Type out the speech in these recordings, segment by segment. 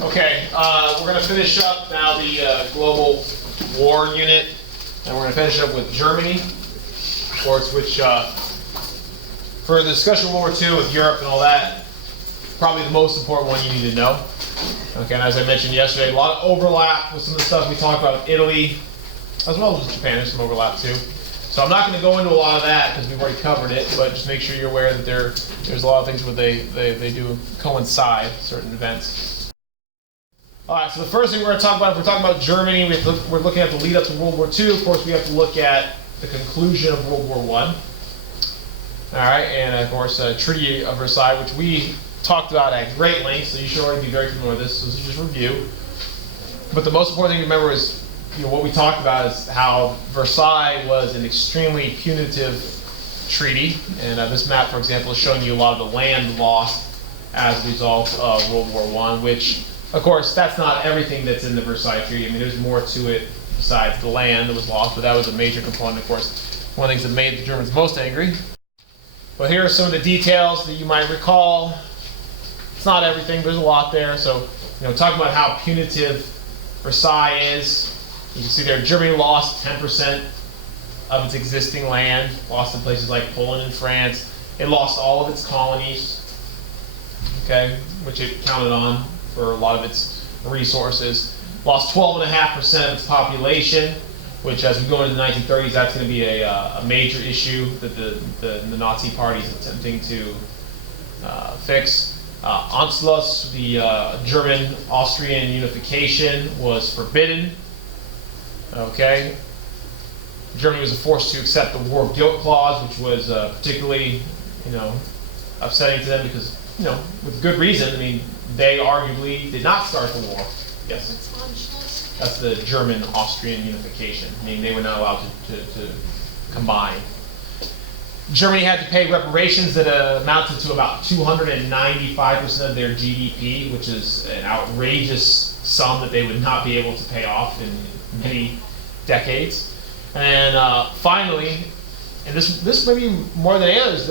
Okay, we're going to finish up now the global war unit, and we're going to finish up with Germany, of course, which for the discussion of World War II with Europe and all that, probably the most important one you need to know. Okay, and as I mentioned yesterday, a lot of overlap with some of the stuff we talked about with Italy, as well as Japan. There's some overlap too. So I'm not going to go into a lot of that because we've already covered it, but just make sure you're aware that there's a lot of things where they do coincide certain events. All right, so the first thing we're going to talk about, if we're talking about Germany, we're looking at the lead up to World War II. Of course, we have to look at the conclusion of World War I. All right, and of course, Treaty of Versailles, which we talked about at great length, so you should already be very familiar with this. So this is just review. But the most important thing to remember is, what we talked about is how Versailles was an extremely punitive treaty. And this map, for example, is showing you a lot of the land lost as a result of World War I, which, of course, that's not everything that's in the Versailles Treaty. I mean, there's more to it besides the land that was lost, but that was a major component, of course. One of the things that made the Germans most angry. But here are some of the details that you might recall. It's not everything, there's a lot there. So, talking about how punitive Versailles is. You can see there, Germany lost 10% of its existing land, lost in places like Poland and France. It lost all of its colonies, okay, which it counted on for a lot of its resources. Lost 12.5% of its population, which as we go into the 1930s, that's going to be a major issue that the Nazi party is attempting to fix. Anschluss, the German-Austrian unification, was forbidden. Okay. Germany was forced to accept the War of Guilt clause, which was particularly, upsetting to them because, with good reason. I mean, they arguably did not start the war. Yes. That's the German-Austrian unification, meaning they were not allowed to combine. Germany had to pay reparations that amounted to about 295% of their GDP, which is an outrageous sum that they would not be able to pay off in many decades. And finally, and this maybe more than any others,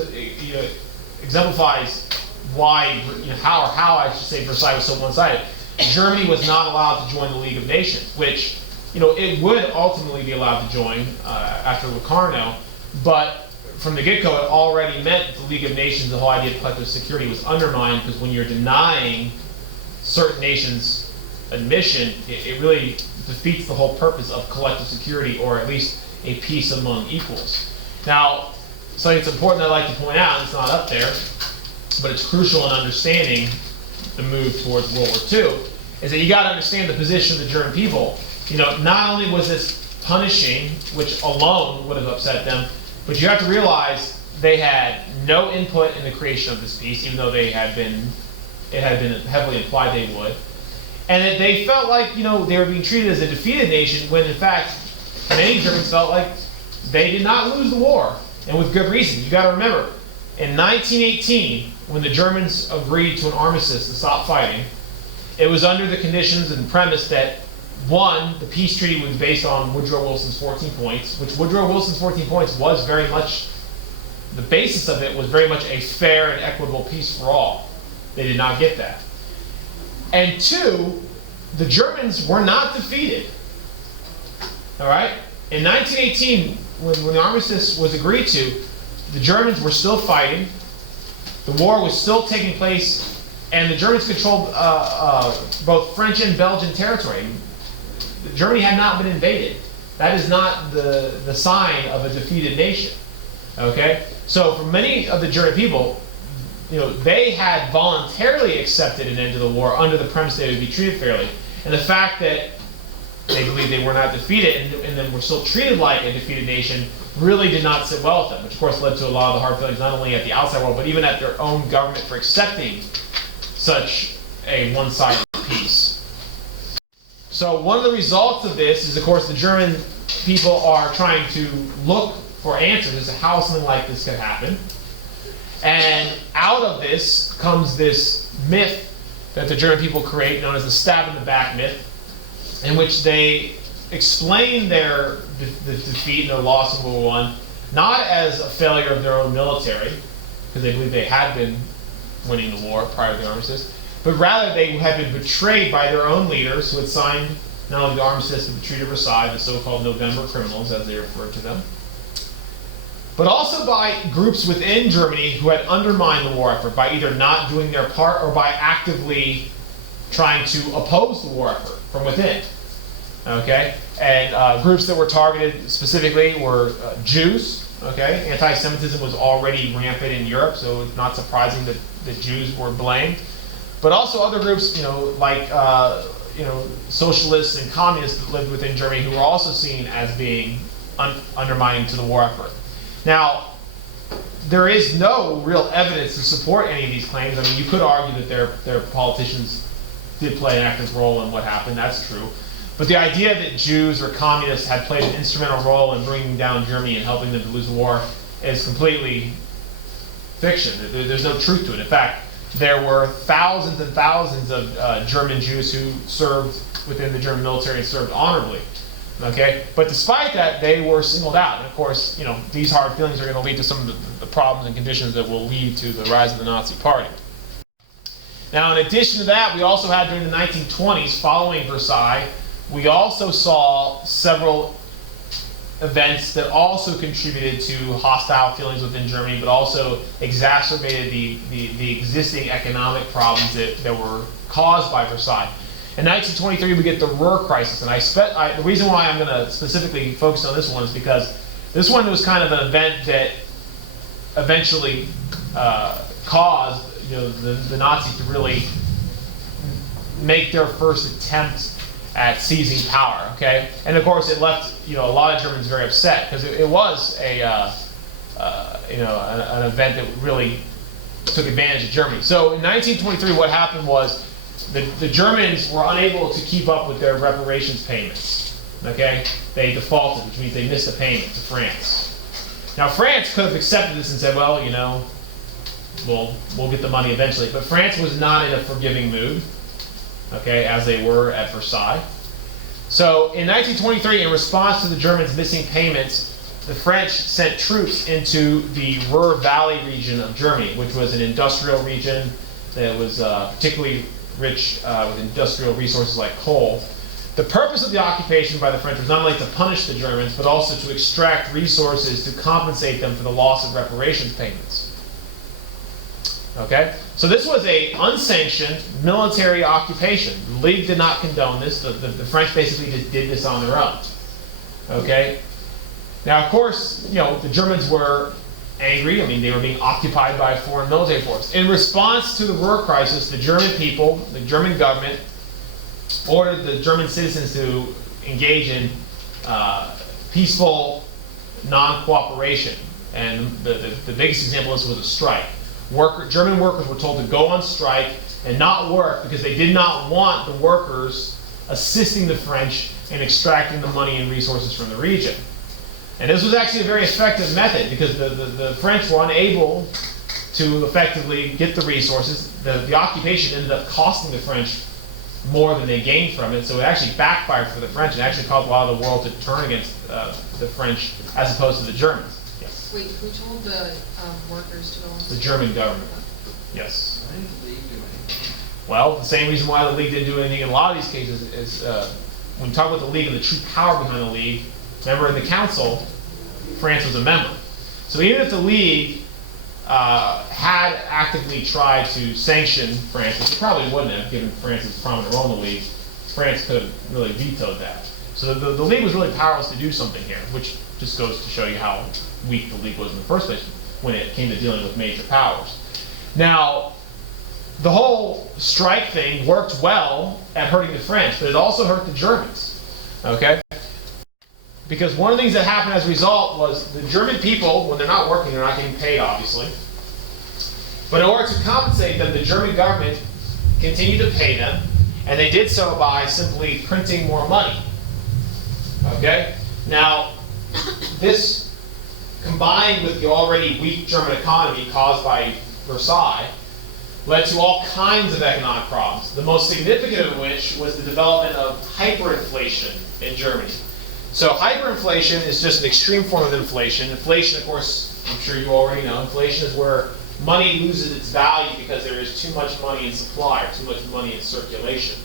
exemplifies why, how I should say Versailles was so one-sided. Germany was not allowed to join the League of Nations, which, it would ultimately be allowed to join after Locarno, but from the get-go, it already meant that the League of Nations, the whole idea of collective security was undermined, because when you're denying certain nations admission, it really defeats the whole purpose of collective security, or at least a peace among equals. Now, something that's important that I'd like to point out, and it's not up there, but it's crucial in understanding the move towards World War II, is that you got to understand the position of the German people. Not only was this punishing, which alone would have upset them, but you have to realize they had no input in the creation of this peace, even though it had been heavily implied they would. And that they felt like, they were being treated as a defeated nation, when in fact, many Germans felt like they did not lose the war, and with good reason. You got to remember, in 1918, when the Germans agreed to an armistice to stop fighting, it was under the conditions and premise that, one, the peace treaty was based on Woodrow Wilson's 14 points, which Woodrow Wilson's 14 points was very much, the basis of it was very much a fair and equitable peace for all. They did not get that. And two, the Germans were not defeated. All right? In 1918, when the armistice was agreed to, the Germans were still fighting, the war was still taking place, and the Germans controlled both French and Belgian territory. Germany had not been invaded. That is not the sign of a defeated nation. Okay? So for many of the German people, they had voluntarily accepted an end to the war under the premise they would be treated fairly. And the fact that they believed they were not defeated and then were still treated like a defeated nation really did not sit well with them, which of course led to a lot of the hard feelings not only at the outside world, but even at their own government for accepting such a one-sided peace. So one of the results of this is, of course, the German people are trying to look for answers as to how something like this could happen. And out of this comes this myth that the German people create, known as the stab in the back myth, in which they explain the defeat and their loss in World War I not as a failure of their own military, because they believe they had been winning the war prior to the armistice, but rather they had been betrayed by their own leaders who had signed not only the armistice but the Treaty of Versailles, the so-called November criminals, as they referred to them, but also by groups within Germany who had undermined the war effort by either not doing their part or by actively trying to oppose the war effort from within. Okay, and groups that were targeted specifically were Jews. Okay, anti-Semitism was already rampant in Europe, so it's not surprising that the Jews were blamed. But also other groups, like socialists and communists that lived within Germany, who were also seen as being undermining to the war effort. Now, there is no real evidence to support any of these claims. I mean, you could argue that their politicians did play an active role in what happened. That's true. But the idea that Jews or communists had played an instrumental role in bringing down Germany and helping them to lose the war is completely fiction. There's no truth to it. In fact, there were thousands and thousands of German Jews who served within the German military and served honorably. Okay, but despite that, they were singled out. And of course, these hard feelings are going to lead to some of the problems and conditions that will lead to the rise of the Nazi Party. Now, in addition to that, we also had during the 1920s, following Versailles, we also saw several events that also contributed to hostile feelings within Germany, but also exacerbated the existing economic problems that were caused by Versailles. In 1923, we get the Ruhr crisis, and the reason why I'm going to specifically focus on this one is because this one was kind of an event that eventually caused the Nazis to really make their first attempt at seizing power. Okay, and of course it left a lot of Germans very upset because it was an event that really took advantage of Germany. So in 1923, what happened was the Germans were unable to keep up with their reparations payments. Okay, they defaulted, which means they missed a payment to France. Now France could have accepted this and said, well, we'll get the money eventually. But France was not in a forgiving mood, okay, as they were at Versailles. So in 1923, in response to the Germans missing payments, the French sent troops into the Ruhr Valley region of Germany, which was an industrial region that was particularly rich with industrial resources like coal. The purpose of the occupation by the French was not only to punish the Germans, but also to extract resources to compensate them for the loss of reparations payments. Okay? So this was an unsanctioned military occupation. The League did not condone this. The French basically just did this on their own. Okay? Now, of course, the Germans were angry. I mean, they were being occupied by a foreign military force. In response to the Ruhr crisis, the German people, the German government, ordered the German citizens to engage in peaceful non-cooperation. And the biggest example of this was a strike. German workers were told to go on strike and not work because they did not want the workers assisting the French in extracting the money and resources from the region. And this was actually a very effective method because the French were unable to effectively get the resources. The occupation ended up costing the French more than they gained from it, so it actually backfired for the French and actually caused a lot of the world to turn against the French as opposed to the Germans. Yes. Wait, who told the workers to go on? The German government. Yes. Why didn't the League do anything? Well, the same reason why the League didn't do anything in a lot of these cases is when you talk about the League and the true power behind the League, remember in the Council, France was a member. So even if the League had actively tried to sanction France, which it probably wouldn't have given France's prominent role in the League, France could have really vetoed that. So the League was really powerless to do something here, which just goes to show you how weak the League was in the first place when it came to dealing with major powers. Now, the whole strike thing worked well at hurting the French, but it also hurt the Germans. Okay? Because one of the things that happened as a result was the German people, when they're not working, they're not getting paid, obviously. But in order to compensate them, the German government continued to pay them, and they did so by simply printing more money. Okay? Now, this combined with the already weak German economy caused by Versailles led to all kinds of economic problems, the most significant of which was the development of hyperinflation in Germany. So hyperinflation is just an extreme form of inflation. Inflation, of course, I'm sure you already know, inflation is where money loses its value because there is too much money in supply or too much money in circulation.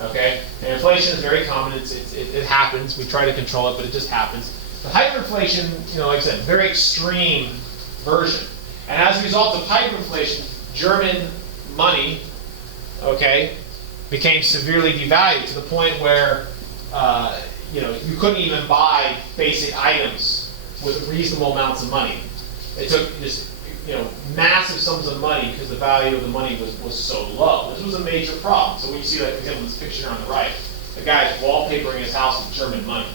Okay? And inflation is very common. It happens. We try to control it, but it just happens. The hyperinflation, like I said, very extreme version. And as a result of hyperinflation, German money, okay, became severely devalued to the point where you couldn't even buy basic items with reasonable amounts of money. It took just massive sums of money because the value of the money was so low. This was a major problem. So when you see, like, for example, this picture on the right, the guy's wallpapering his house with German money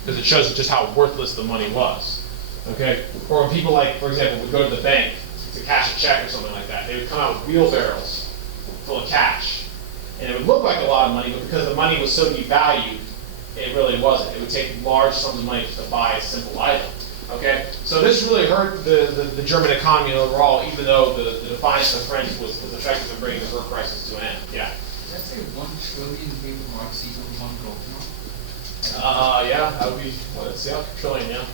because it shows just how worthless the money was. Okay, or when people, like, for example, would go to the bank to cash a check or something like that, they would come out with wheelbarrows full of cash, and it would look like a lot of money, but because the money was so devalued, it really wasn't. It would take large sums of money to buy a simple item. Okay, so this really hurt the German economy overall, even though the defiance of the French was effective in bringing the work crisis to an end. Yeah. Let's say 1 trillion paper marks equal to 1 gold, Yeah, that would be, let's see, a trillion, yeah.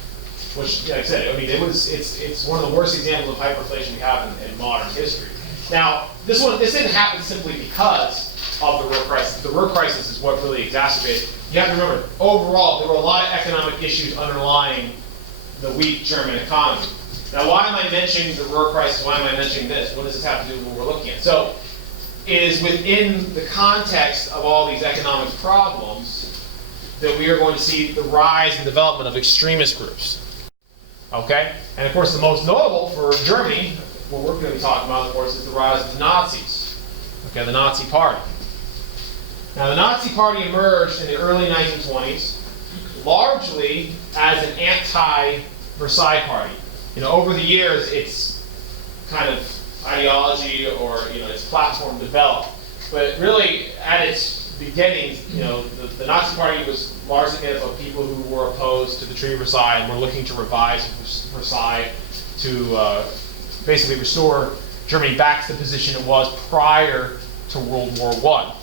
Which, like I said, I mean, it's one of the worst examples of hyperinflation we have in modern history. Now, this didn't happen simply because of the work crisis. The work crisis is what really exacerbated it. You have to remember, overall, there were a lot of economic issues underlying the weak German economy. Now, why am I mentioning the work crisis? Why am I mentioning this? What does this have to do with what we're looking at? So, it is within the context of all these economic problems that we are going to see the rise and development of extremist groups. Okay? And of course, the most notable for Germany, what we're going to be talking about, of course, is the rise of the Nazis. Okay, the Nazi Party. Now, the Nazi Party emerged in the early 1920s, largely as an anti-Versailles party. Over the years, its kind of ideology or its platform developed, but really at its beginnings, the Nazi Party was largely made up of people who were opposed to the Treaty of Versailles and were looking to revise Versailles to basically restore Germany back to the position it was prior to World War I.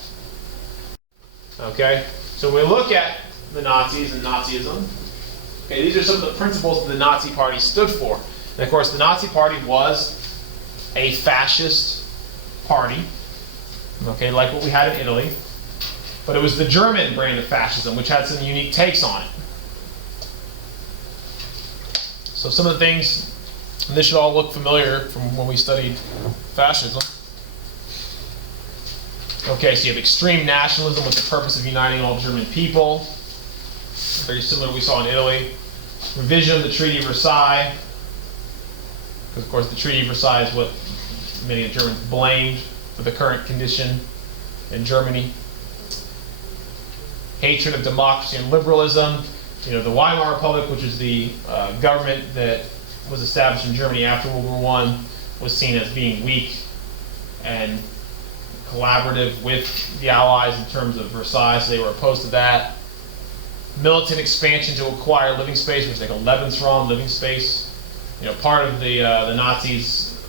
Okay, so when we look at the Nazis and Nazism, okay, these are some of the principles that the Nazi Party stood for. And of course, the Nazi Party was a fascist party, okay, like what we had in Italy. But it was the German brand of fascism, which had some unique takes on it. So some of the things, and this should all look familiar from when we studied fascism. Okay, so you have extreme nationalism with the purpose of uniting all German people. Very similar to what we saw in Italy. Revision of the Treaty of Versailles. Because, of course, the Treaty of Versailles is what many of the Germans blamed for the current condition in Germany. Hatred of democracy and liberalism. The Weimar Republic, which is the government that was established in Germany after World War I, was seen as being weak and collaborative with the Allies in terms of Versailles, so they were opposed to that. Militant expansion to acquire living space, which they call Lebensraum, living space. Part of the Nazis'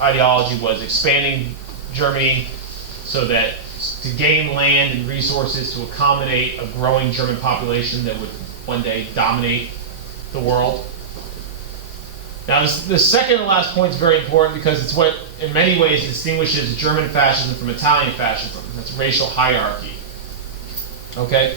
ideology was expanding Germany so that to gain land and resources to accommodate a growing German population that would one day dominate the world. Now, the second and last point is very important because it's what, in many ways, distinguishes German fascism from Italian fascism. That's racial hierarchy. Okay?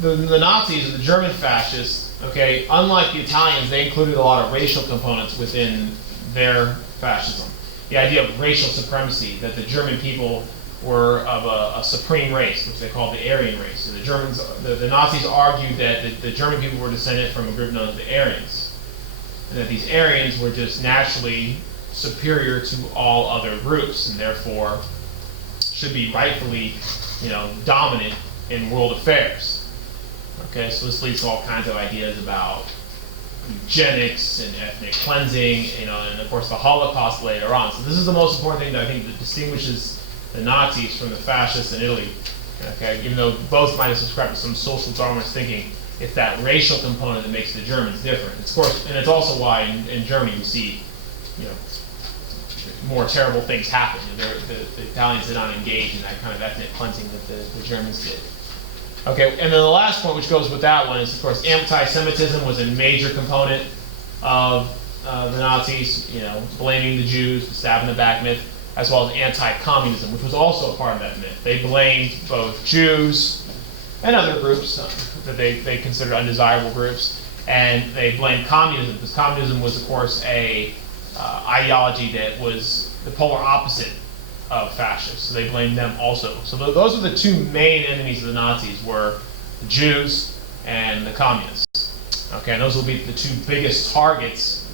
The Nazis, or the German fascists, okay, unlike the Italians, they included a lot of racial components within their fascism. The idea of racial supremacy, that the German people were of a supreme race, which they called the Aryan race. So the Nazis argued that the German people were descended from a group known as the Aryans, and that these Aryans were just naturally superior to all other groups, and therefore should be rightfully, dominant in world affairs. Okay, so this leads to all kinds of ideas about eugenics and ethnic cleansing, and of course the Holocaust later on. So this is the most important thing that I think that distinguishes the Nazis from the fascists in Italy. Okay, even though both might have subscribed to some social Darwinist thinking, it's that racial component that makes the Germans different. Of course, and it's also why in Germany we see, more terrible things happen. The Italians did not engage in that kind of ethnic cleansing that the Germans did. Okay, and then the last point, which goes with that one, is of course anti-Semitism was a major component of the Nazis, blaming the Jews, the stab in the back myth, as well as anti-communism, which was also a part of that myth. They blamed both Jews and other groups that they considered undesirable groups, and they blamed communism, because communism was, of course, a ideology that was the polar opposite of fascists. So they blamed them also. So those are the two main enemies of the Nazis, were the Jews and the communists. Okay, and those will be the two biggest targets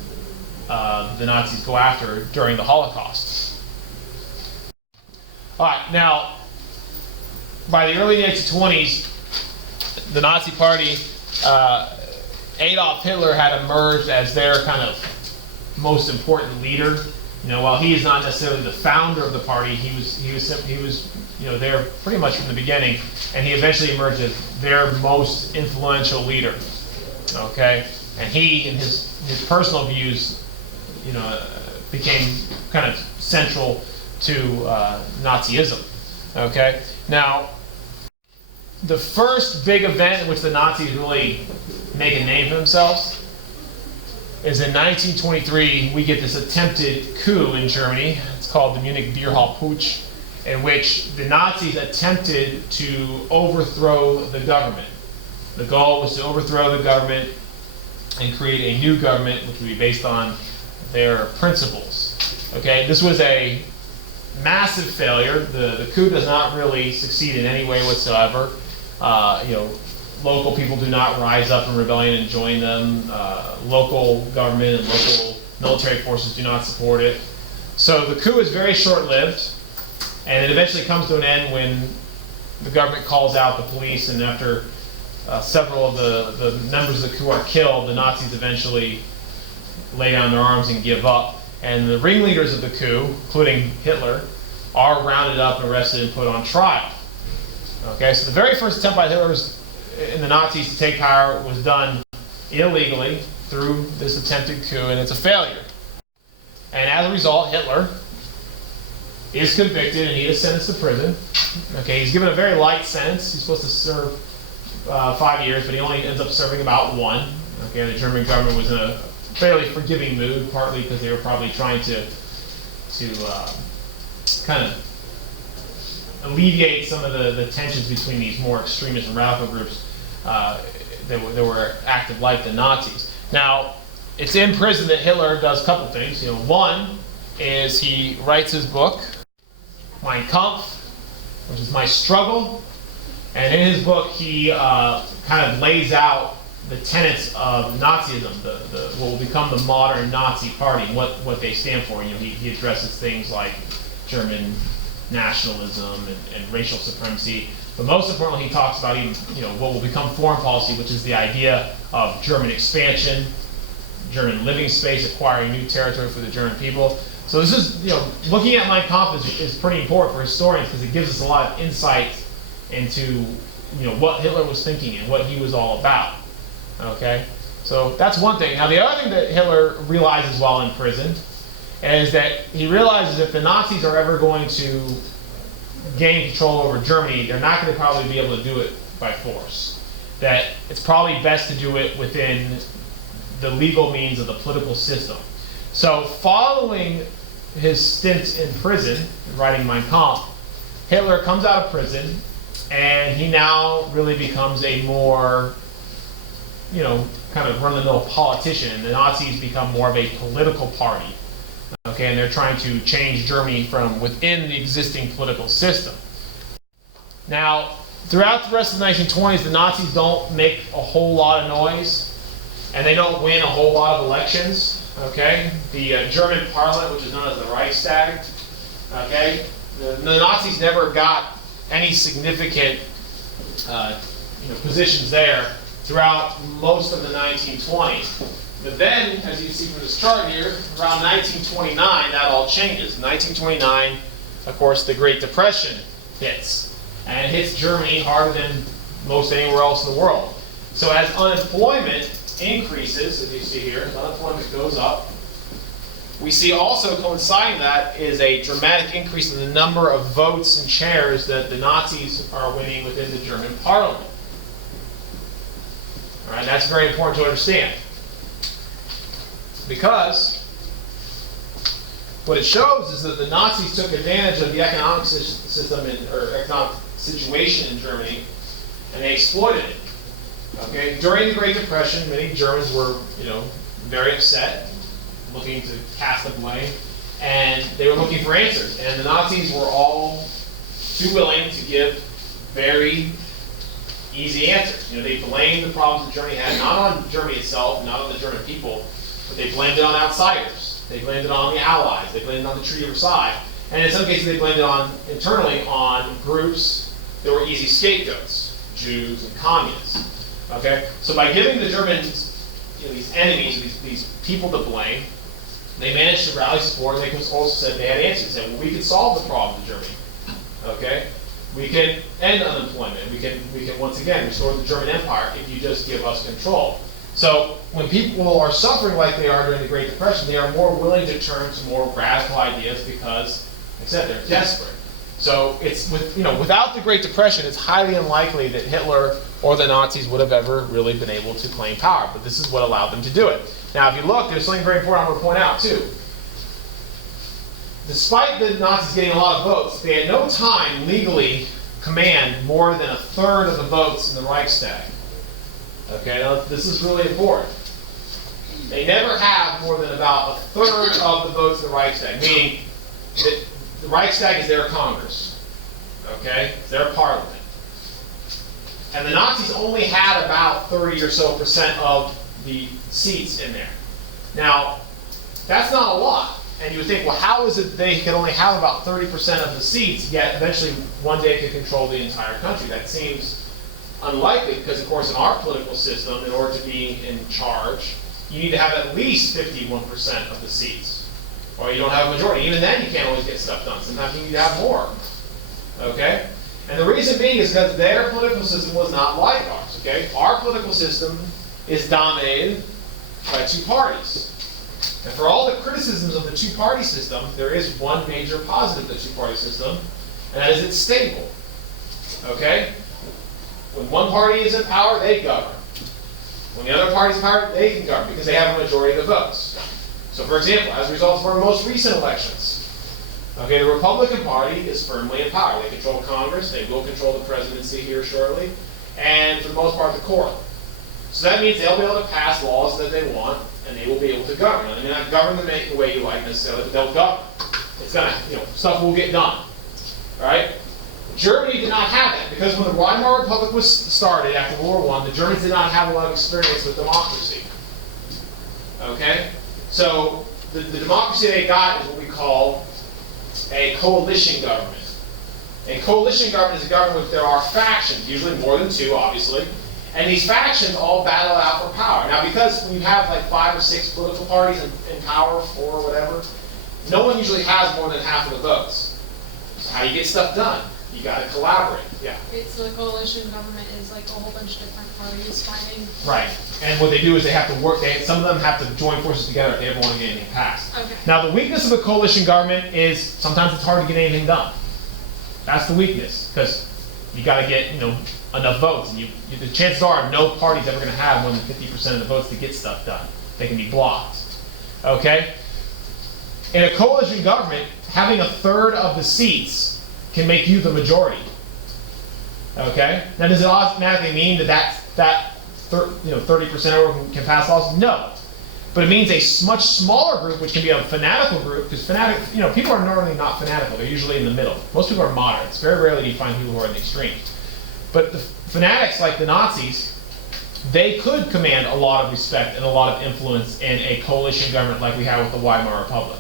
the Nazis go after during the Holocaust. All right, now, by the early 1920s, the Nazi Party, Adolf Hitler had emerged as their kind of most important leader. While he is not necessarily the founder of the party, he was there pretty much from the beginning, and he eventually emerged as their most influential leader. Okay, and he, in his personal views, became kind of central to Nazism. Okay, now the first big event in which the Nazis really make a name for themselves is in 1923. We get this attempted coup in Germany. It's called the Munich Putsch, in which the Nazis attempted to overthrow the government. The goal was to overthrow the government and create a new government which would be based on their principles. Okay, this was a massive failure. The coup does not really succeed in any way whatsoever. Local people do not rise up in rebellion and join them. Local government and local military forces do not support it. So the coup is very short-lived, and it eventually comes to an end when the government calls out the police, and after several of the members of the coup are killed, the Nazis eventually lay down their arms and give up. And the ringleaders of the coup, including Hitler, are rounded up, arrested, and put on trial. Okay, so the very first attempt by Hitler and the Nazis to take power was done illegally through this attempted coup, and it's a failure. And as a result, Hitler is convicted and he is sentenced to prison. Okay, he's given a very light sentence. He's supposed to serve 5 years, but he only ends up serving about 1. Okay, the German government was in a fairly forgiving mood, partly because they were probably trying to kind of alleviate some of the tensions between these more extremist and radical groups that were active like the Nazis. Now, it's in prison that Hitler does a couple things. One is he writes his book, Mein Kampf, which is My Struggle, and in his book he kind of lays out the tenets of Nazism, what will become the modern Nazi Party, and what they stand for. He addresses things like German nationalism and racial supremacy, but most importantly, he talks about even what will become foreign policy, which is the idea of German expansion, German living space, acquiring new territory for the German people. So this is, looking at Mein Kampf is pretty important for historians, because it gives us a lot of insight into what Hitler was thinking and what he was all about. Okay, so that's one thing. Now, the other thing that Hitler realizes while in prison is that he realizes if the Nazis are ever going to gain control over Germany, they're not going to probably be able to do it by force. That it's probably best to do it within the legal means of the political system. So following his stint in prison, writing Mein Kampf, Hitler comes out of prison, and he now really becomes a more kind of run-of-the-mill politician. The Nazis become more of a political party. Okay, and they're trying to change Germany from within the existing political system. Now, throughout the rest of the 1920s, the Nazis don't make a whole lot of noise, and they don't win a whole lot of elections. Okay, the German parliament, which is known as the Reichstag, okay, the Nazis never got any significant positions there throughout most of the 1920s. But then, as you see from this chart here, around 1929, that all changes. In 1929, of course, the Great Depression hits. And it hits Germany harder than most anywhere else in the world. So as unemployment increases, as you see here, as unemployment goes up, we see also coinciding that is a dramatic increase in the number of votes and chairs that the Nazis are winning within the German parliament. All right, that's very important to understand. Because what it shows is that the Nazis took advantage of the economic system or economic situation in Germany, and they exploited it. Okay, during the Great Depression, many Germans were, very upset, looking to cast the blame, and they were looking for answers. And the Nazis were all too willing to give very easy answers. They blamed the problems that Germany had not on Germany itself, not on the German people, but they blamed it on outsiders. They blamed it on the Allies. They blamed it on the Treaty of Versailles. And in some cases, they blamed it internally on groups that were easy scapegoats, Jews and communists. Okay? So by giving the Germans these enemies, these people to blame, they managed to rally support, and they also said they had answers. They said, well, we can solve the problem in Germany. Okay? We can end unemployment. We can once again restore the German Empire if you just give us control. So when people are suffering like they are during the Great Depression, they are more willing to turn to more radical ideas because, like I said, they're desperate. So it's without the Great Depression, it's highly unlikely that Hitler or the Nazis would have ever really been able to claim power. But this is what allowed them to do it. Now, if you look, there's something very important I want to point out too. Despite the Nazis getting a lot of votes, they at no time legally command more than a third of the votes in the Reichstag. Okay, now this is really important. They never have more than about a third of the votes in the Reichstag, meaning that the Reichstag is their Congress. Okay, it's their parliament. And the Nazis only had about 30 or so % of the seats in there. Now, that's not a lot. And you would think, well, how is it they can only have about 30% of the seats, yet eventually one day could control the entire country? That seems unlikely because, of course, in our political system, in order to be in charge, you need to have at least 51% of the seats, or you don't have a majority. Even then, you can't always get stuff done. Sometimes you need to have more. Okay? And the reason being is because their political system was not like ours. Okay? Our political system is dominated by two parties. And for all the criticisms of the two-party system, there is one major positive of the two-party system, and that is it's stable. Okay? When one party is in power, they govern. When the other party is in power, they can govern because they have a majority of the votes. So, for example, as a result of our most recent elections, okay, the Republican Party is firmly in power. They control Congress. They will control the presidency here shortly, and for the most part, the court. So that means they'll be able to pass laws that they want, and they will be able to govern. Now, they may not govern the way you like necessarily, but they'll govern. It's gonna, stuff will get done. All right? Germany did not have that because when the Weimar Republic was started after World War I, the Germans did not have a lot of experience with democracy. Okay? So the democracy they got is what we call a coalition government. A coalition government is a government in which there are factions, usually more than two, obviously. And these factions all battle out for power. Now, because we have like 5 or 6 political parties in power, 4 or whatever, no one usually has more than half of the votes. So how do you get stuff done? You got to collaborate. Yeah. So the coalition government is like a whole bunch of different parties fighting. Right. And what they do is they have to work. Some of them have to join forces together if they ever want to get anything passed. Okay. Now, the weakness of a coalition government is sometimes it's hard to get anything done. That's the weakness because you got to get enough votes, and the chances are no party's ever going to have more than 50% of the votes to get stuff done. They can be blocked. Okay? In a coalition government, having a third of the seats can make you the majority. Okay? Now, does it automatically mean that 30% can pass laws? No. But it means a much smaller group, which can be a fanatical group, because people are normally not fanatical. They're usually in the middle. Most people are moderate. It's very rarely you find people who are in the extreme. But the fanatics, like the Nazis, they could command a lot of respect and a lot of influence in a coalition government like we have with the Weimar Republic.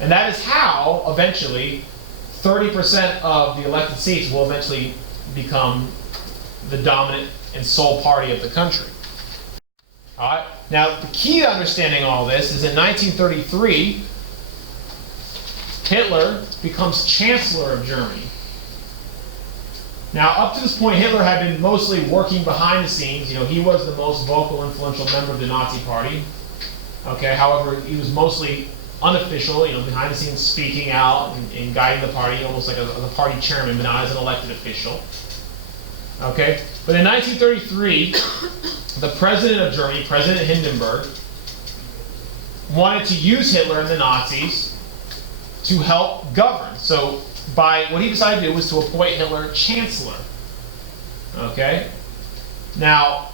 And that is how, eventually, 30% of the elected seats will eventually become the dominant and sole party of the country. All right. Now, the key to understanding all this is in 1933, Hitler becomes Chancellor of Germany. Now, up to this point, Hitler had been mostly working behind the scenes. He was the most vocal, influential member of the Nazi Party. Okay. However, he was mostly unofficial, behind the scenes, speaking out and guiding the party, almost like a party chairman, but not as an elected official. Okay. But in 1933, the president of Germany, President Hindenburg, wanted to use Hitler and the Nazis to help govern. So what he decided to do was to appoint Hitler chancellor. Okay? Now,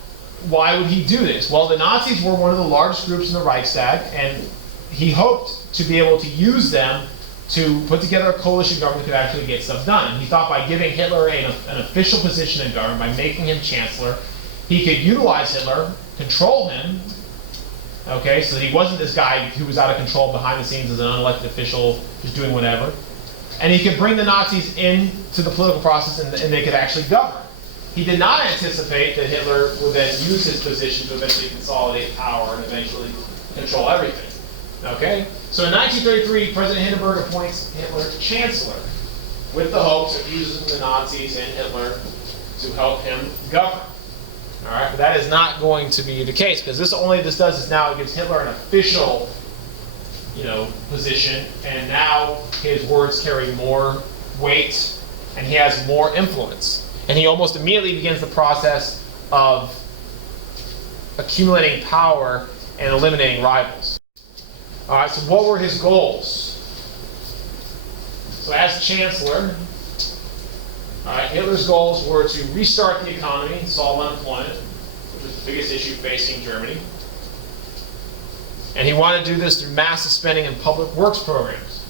why would he do this? Well, the Nazis were one of the largest groups in the Reichstag, and he hoped to be able to use them to put together a coalition government that could actually get stuff done. And he thought by giving Hitler an official position in government, by making him chancellor, he could utilize Hitler, control him, okay, so that he wasn't this guy who was out of control behind the scenes as an unelected official, just doing whatever. And he could bring the Nazis into the political process and they could actually govern. He did not anticipate that Hitler would then use his position to eventually consolidate power and eventually control everything. Okay? So in 1933, President Hindenburg appoints Hitler chancellor with the hopes of using the Nazis and Hitler to help him govern. All right? But that is not going to be the case, because this does is now it gives Hitler an official, position, and now his words carry more weight and he has more influence. And he almost immediately begins the process of accumulating power and eliminating rivals. All right, so what were his goals? So as chancellor, all right, Hitler's goals were to restart the economy, solve unemployment, which was the biggest issue facing Germany. And he wanted to do this through massive spending in public works programs,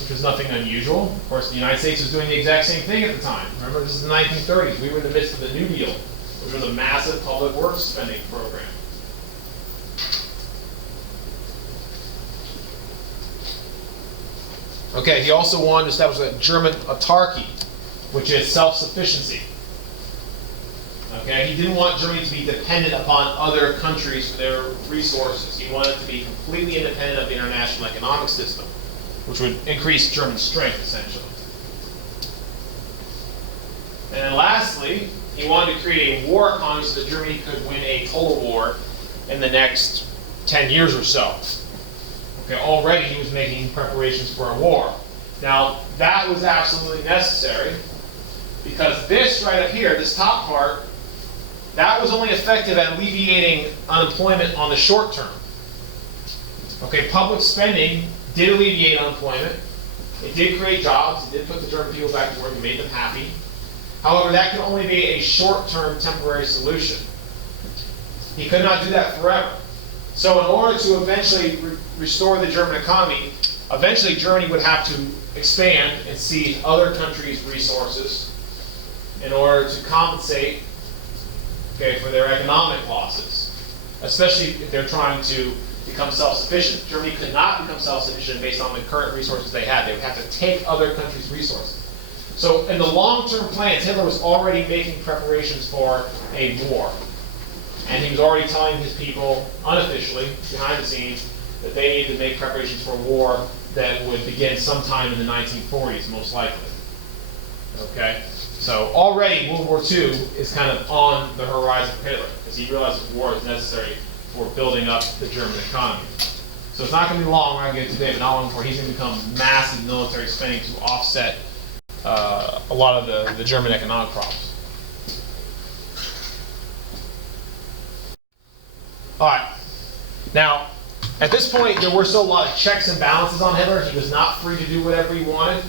which was nothing unusual. Of course, the United States was doing the exact same thing at the time. Remember, this is the 1930s. We were in the midst of the New Deal, which was a massive public works spending program. Okay, he also wanted to establish a German autarky, which is self-sufficiency. Okay, he didn't want Germany to be dependent upon other countries for their resources. He wanted it to be completely independent of the international economic system, which would increase German strength, essentially. And then lastly, he wanted to create a war economy so that Germany could win a total war in the next 10 years or so. Okay, already he was making preparations for a war. Now, that was absolutely necessary, because this right up here, this top part, that was only effective at alleviating unemployment on the short term. Okay, public spending did alleviate unemployment. It did create jobs. It did put the German people back to work and made them happy. However, that could only be a short-term temporary solution. He could not do that forever. So in order to eventually restore the German economy, eventually Germany would have to expand and seize other countries' resources in order to compensate, okay, for their economic losses, especially if they're trying to become self-sufficient. Germany could not become self-sufficient based on the current resources they had. They would have to take other countries' resources. So in the long-term plans, Hitler was already making preparations for a war. And he was already telling his people, unofficially, behind the scenes, that they needed to make preparations for a war that would begin sometime in the 1940s, most likely. Okay? So already World War II is kind of on the horizon for Hitler, because he realized that war is necessary for building up the German economy. So it's not going to be long, we're going to get today, but not long before he's going to become massive military spending to offset a lot of the German economic problems. All right. Now, at this point, there were still a lot of checks and balances on Hitler. He was not free to do whatever he wanted.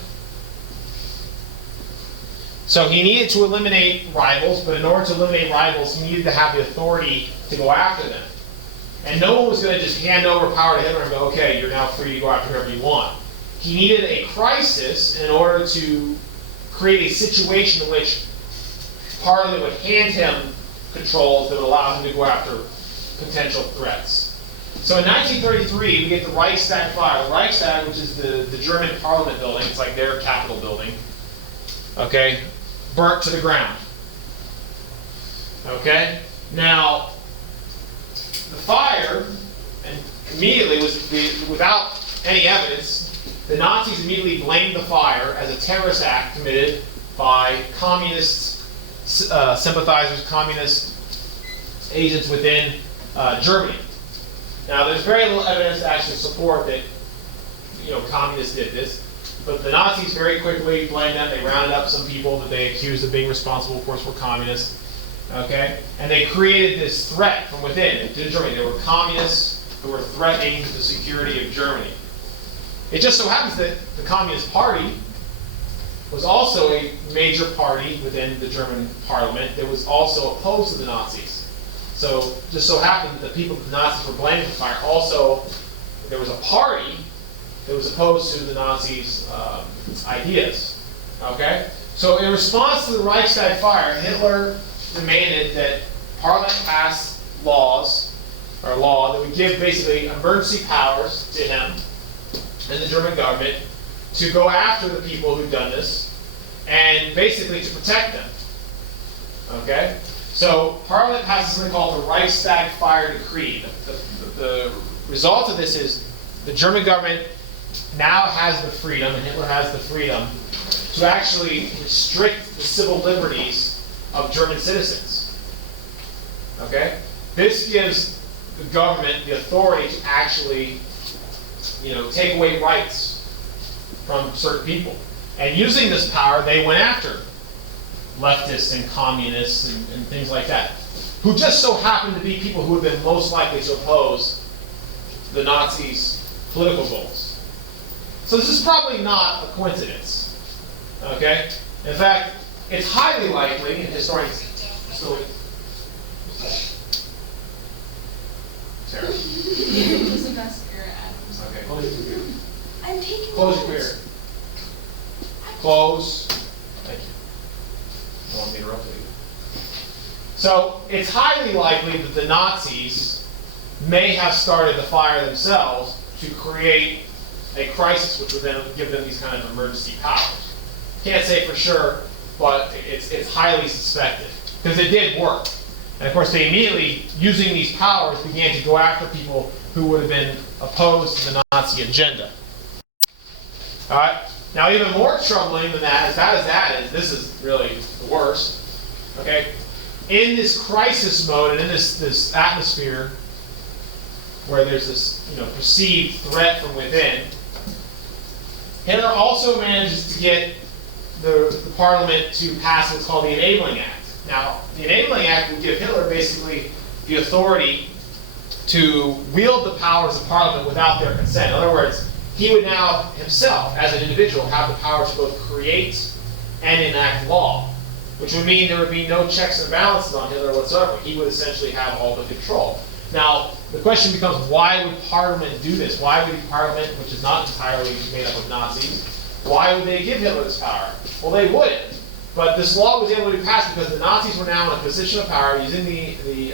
So he needed to eliminate rivals, but in order to eliminate rivals, he needed to have the authority to go after them. And no one was going to just hand over power to Hitler and go, okay, you're now free to go after whoever you want. He needed a crisis in order to create a situation in which Parliament would hand him controls that would allow him to go after potential threats. So in 1933, we get the Reichstag Fire. The Reichstag, which is the German Parliament building, it's like their Capitol building, okay, burnt to the ground. Okay? Now, the fire, and immediately was, without any evidence, the Nazis immediately blamed the fire as a terrorist act committed by communist sympathizers, communist agents within Germany. Now, there's very little evidence to actually support that, communists did this, but the Nazis very quickly blamed them. They rounded up some people that they accused of being responsible, of course, were communists. Okay, and they created this threat from within. To Germany, there were communists who were threatening the security of Germany. It just so happens that the Communist Party was also a major party within the German parliament that was also opposed to the Nazis. So just so happened that the people the Nazis were blaming for fire also, there was a party that was opposed to the Nazis' ideas. Okay? So in response to the Reichstag fire, Hitler demanded that Parliament pass laws, or a law that would give basically emergency powers to him and the German government to go after the people who've done this and basically to protect them. Okay? So Parliament passes something called the Reichstag Fire Decree. The result of this is the German government now has the freedom, and Hitler has the freedom, to actually restrict the civil liberties of German citizens. Okay? This gives the government the authority to actually, take away rights from certain people. And using this power, they went after leftists and communists and things like that, who just so happened to be people who would have been most likely to oppose the Nazis' political goals. So this is probably not a coincidence. Okay? In fact, it's highly likely, and historians still. Sarah. Just investigator Adams. Okay, close your computer. I'm taking Close your notes. computer. Close. Thank you. I don't want to interrupt you. So it's highly likely that the Nazis may have started the fire themselves to create a crisis which would then give them these kind of emergency powers. Can't say for sure, but it's highly suspected because it did work. And of course, they immediately, using these powers, began to go after people who would have been opposed to the Nazi agenda. All right. Now, even more troubling than that, as bad as that is, this is really the worst. Okay. In this crisis mode and in this atmosphere where there's this perceived threat from within, Hitler also manages to get the parliament to pass what's called the Enabling Act. Now, the Enabling Act would give Hitler basically the authority to wield the powers of parliament without their consent. In other words, he would now himself, as an individual, have the power to both create and enact law, which would mean there would be no checks and balances on Hitler whatsoever. He would essentially have all the control. Now, the question becomes, why would Parliament do this? Why would Parliament, which is not entirely made up of Nazis, why would they give Hitler this power? Well, they wouldn't. But this law was able to be passed because the Nazis were now in a position of power using the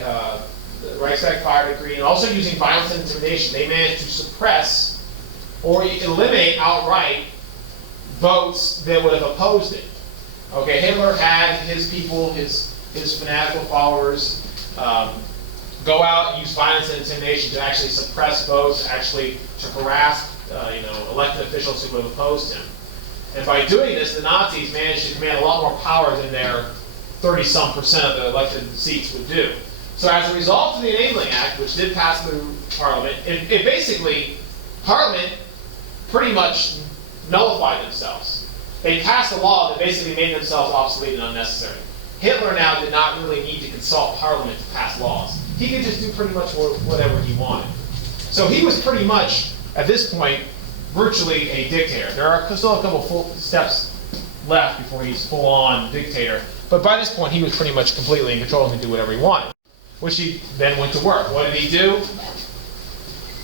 Reichstag Fire Decree and also using violence and intimidation. They managed to suppress or eliminate outright votes that would have opposed it. Okay, Hitler had his people, his fanatical followers, go out and use violence and intimidation to actually suppress votes, actually to harass elected officials who would have opposed him. And by doing this, the Nazis managed to command a lot more power than their 30-some% of the elected seats would do. So as a result of the Enabling Act, which did pass through Parliament, it basically, Parliament pretty much nullified themselves. They passed a law that basically made themselves obsolete and unnecessary. Hitler now did not really need to consult Parliament to pass laws. He could just do pretty much whatever he wanted. So he was pretty much, at this point, virtually a dictator. There are still a couple full steps left before he's full-on dictator. But by this point, he was pretty much completely in control and could do whatever he wanted, which he then went to work. What did he do?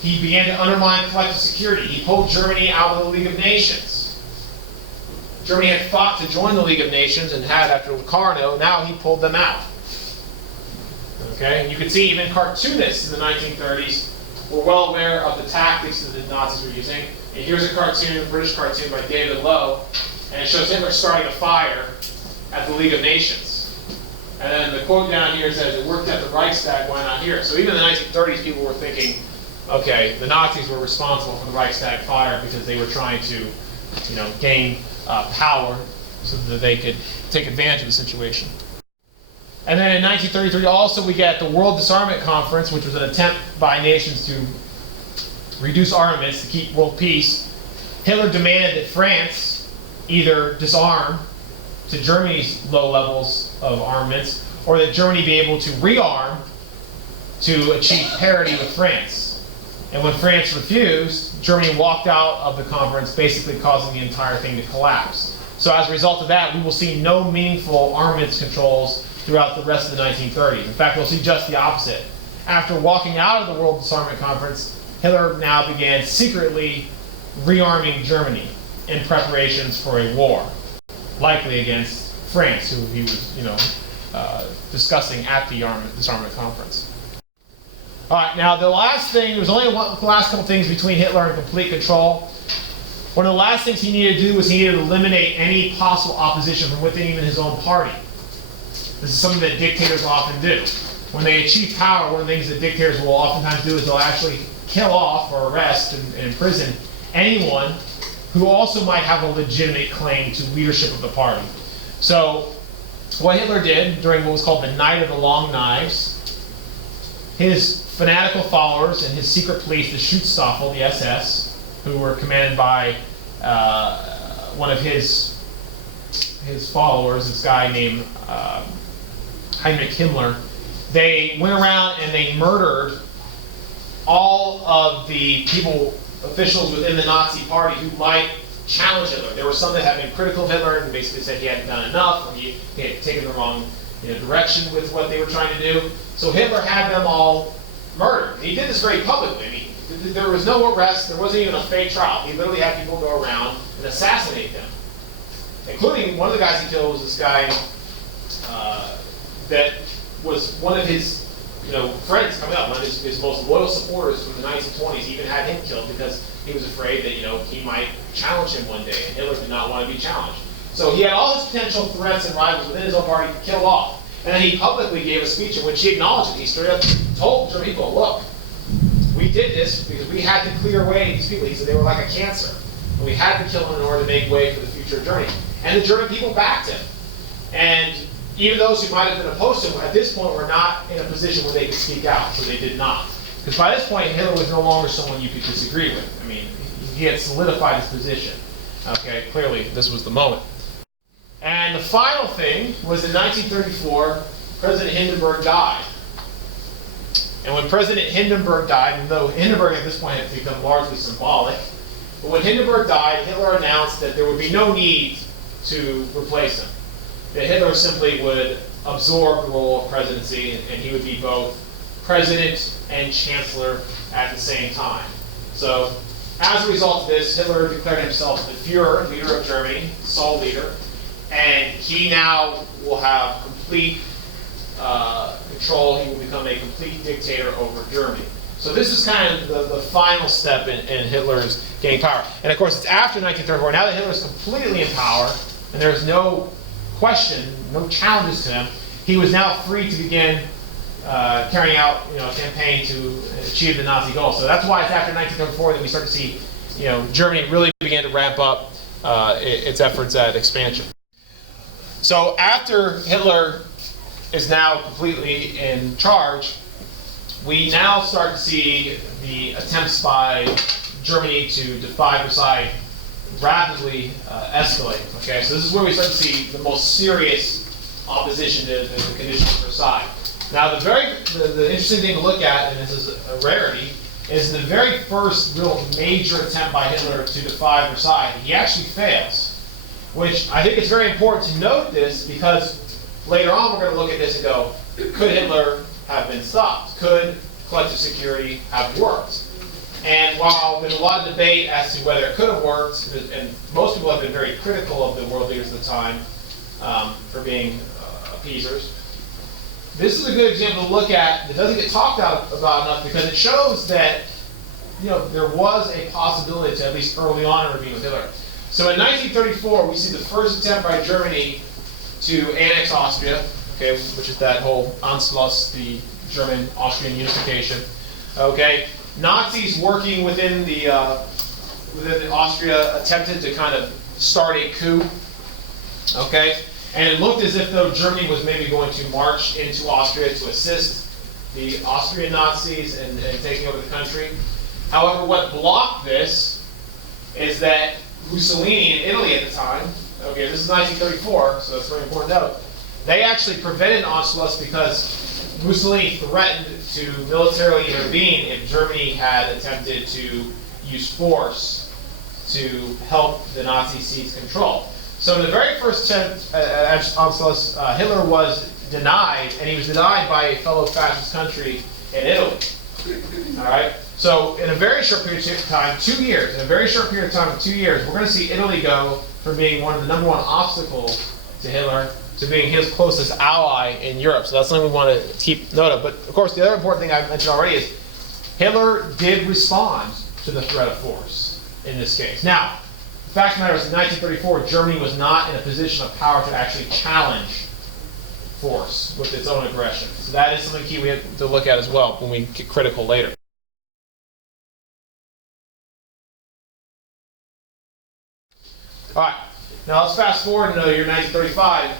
He began to undermine collective security. He pulled Germany out of the League of Nations. Germany had fought to join the League of Nations and had after Locarno. Now he pulled them out. Okay? And you can see even cartoonists in the 1930s were well aware of the tactics that the Nazis were using. And here's a cartoon, a British cartoon by David Lowe, and it shows Hitler starting a fire at the League of Nations. And then the quote down here says, it worked at the Reichstag, why not here? So even in the 1930s, people were thinking, okay, the Nazis were responsible for the Reichstag fire because they were trying to, gain power so that they could take advantage of the situation. And then in 1933, also we get the World Disarmament Conference, which was an attempt by nations to reduce armaments to keep world peace. Hitler demanded that France either disarm to Germany's low levels of armaments, or that Germany be able to rearm to achieve parity with France. And when France refused, Germany walked out of the conference, basically causing the entire thing to collapse. So as a result of that, we will see no meaningful armaments controls throughout the rest of the 1930s. In fact, we'll see just the opposite. After walking out of the World Disarmament Conference, Hitler now began secretly rearming Germany in preparations for a war, likely against France, who he was, discussing at the disarmament conference. All right, now the last thing, there was only the last couple things between Hitler and complete control. One of the last things he needed to do was he needed to eliminate any possible opposition from within even his own party. This is something that dictators often do. When they achieve power, one of the things that dictators will oftentimes do is they'll actually kill off or arrest and imprison anyone who also might have a legitimate claim to leadership of the party. So what Hitler did during what was called the Night of the Long Knives, his fanatical followers and his secret police, the Schutzstaffel, the SS, who were commanded by one of his followers, this guy named Heinrich Himmler, they went around and they murdered all of the officials within the Nazi party who might challenge Hitler. There were some that had been critical of Hitler and basically said he hadn't done enough, or he had taken the wrong direction with what they were trying to do. So Hitler had them all murdered. And he did this very publicly. I mean, there was no arrest, there wasn't even a fake trial. He literally had people go around and assassinate them. Including one of the guys he killed was this guy that was one of his friends coming up, one of his most loyal supporters from the 1920s. He even had him killed because he was afraid that he might challenge him one day, and Hitler did not want to be challenged. So he had all his potential threats and rivals within his own party killed off. And then he publicly gave a speech in which he acknowledged it. He straight up told German people, look, we did this because we had to clear away these people. He said they were like a cancer. And we had to kill them in order to make way for the future of Germany. And the German people backed him. And even those who might have been opposed to him at this point were not in a position where they could speak out, so they did not. Because by this point, Hitler was no longer someone you could disagree with. I mean, he had solidified his position. Okay, clearly this was the moment. And the final thing was in 1934, President Hindenburg died. And when President Hindenburg died, even though Hindenburg at this point had become largely symbolic, but when Hindenburg died, Hitler announced that there would be no need to replace him. That Hitler simply would absorb the role of presidency, and he would be both president and chancellor at the same time. So, as a result of this, Hitler declared himself the Führer, leader of Germany, sole leader, and he now will have complete control. He will become a complete dictator over Germany. So this is kind of the final step in Hitler's gaining power. And of course, it's after 1934. Now that Hitler's completely in power, and there's no question, no challenges to him, he was now free to begin carrying out a campaign to achieve the Nazi goal. So that's why it's after 1934 that we start to see Germany really begin to ramp up its efforts at expansion. So after Hitler is now completely in charge, we now start to see the attempts by Germany to defy Versailles rapidly escalate. Okay, so this is where we start to see the most serious opposition to the conditions of Versailles. Now, the interesting thing to look at, and this is a rarity, is the very first real major attempt by Hitler to defy Versailles, he actually fails. Which I think it's very important to note this because later on we're going to look at this and go, could Hitler have been stopped? Could collective security have worked? And while there's a lot of debate as to whether it could have worked, and most people have been very critical of the world leaders of the time for being appeasers, this is a good example to look at that doesn't get talked about enough because it shows that there was a possibility to at least early on intervene with Hitler. So in 1934, we see the first attempt by Germany to annex Austria, okay, which is that whole Anschluss, the German-Austrian unification. Okay, Nazis working within Austria attempted to kind of start a coup. Okay, and it looked as if though Germany was maybe going to march into Austria to assist the Austrian Nazis in taking over the country. However, what blocked this is that Mussolini in Italy at the time, okay, this is 1934, so that's very important to note, they actually prevented Anschluss because Mussolini threatened to militarily intervene if Germany had attempted to use force to help the Nazis seize control. So in the very first attempt at Anschluss, Hitler was denied, and he was denied by a fellow fascist country in Italy. All right. So in a very short period of time, 2 years, in a very short period of time of 2 years, we're going to see Italy go from being one of the #1 obstacles to Hitler to being his closest ally in Europe. So that's something we want to keep note of. But of course, the other important thing I mentioned already is Hitler did respond to the threat of force in this case. Now, the fact of the matter is, in 1934, Germany was not in a position of power to actually challenge force with its own aggression. So that is something key we have to look at as well when we get critical later. All right, now let's fast forward to the year 1935,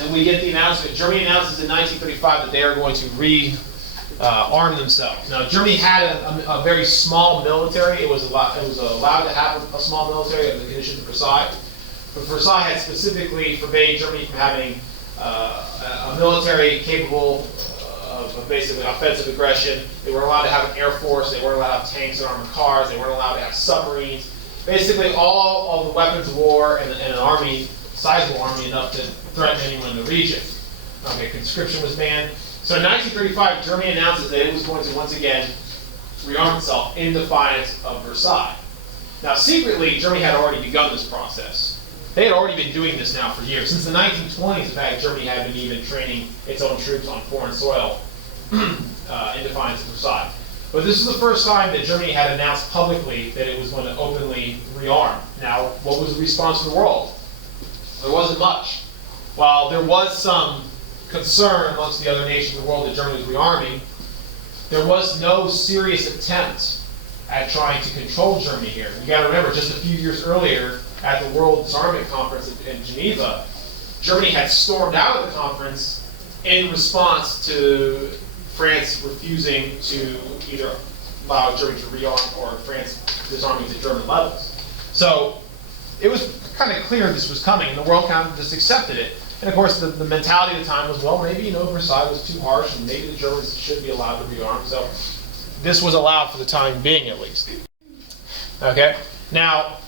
and we get the announcement. Germany announces in 1935 that they are going to arm themselves. Now, Germany had a very small military. It was allowed to have a small military under the conditions of Versailles. But Versailles had specifically forbade Germany from having a military capable of basically offensive aggression. They weren't allowed to have an air force. They weren't allowed to have tanks and armored cars. They weren't allowed to have submarines. Basically, all of the weapons of war and an army, sizable army enough to threaten anyone in the region. Okay, conscription was banned. So in 1935, Germany announces that it was going to once again rearm itself in defiance of Versailles. Now, secretly, Germany had already begun this process. They had already been doing this now for years. Since the 1920s, in fact, Germany had been even training its own troops on foreign soil in defiance of Versailles. But this is the first time that Germany had announced publicly that it was going to openly rearm. Now, what was the response of the world? There wasn't much. While there was some concern amongst the other nations of the world that Germany was rearming, there was no serious attempt at trying to control Germany here. You got to remember, just a few years earlier, at the World Disarmament Conference in Geneva, Germany had stormed out of the conference in response to France refusing to either allow Germany to rearm or France disarming to German levels. So it was kind of clear this was coming, and the world kind of just accepted it. And of course, the mentality at the time was, well, maybe Versailles was too harsh, and maybe the Germans should be allowed to rearm. So this was allowed for the time being, at least. Okay. Now,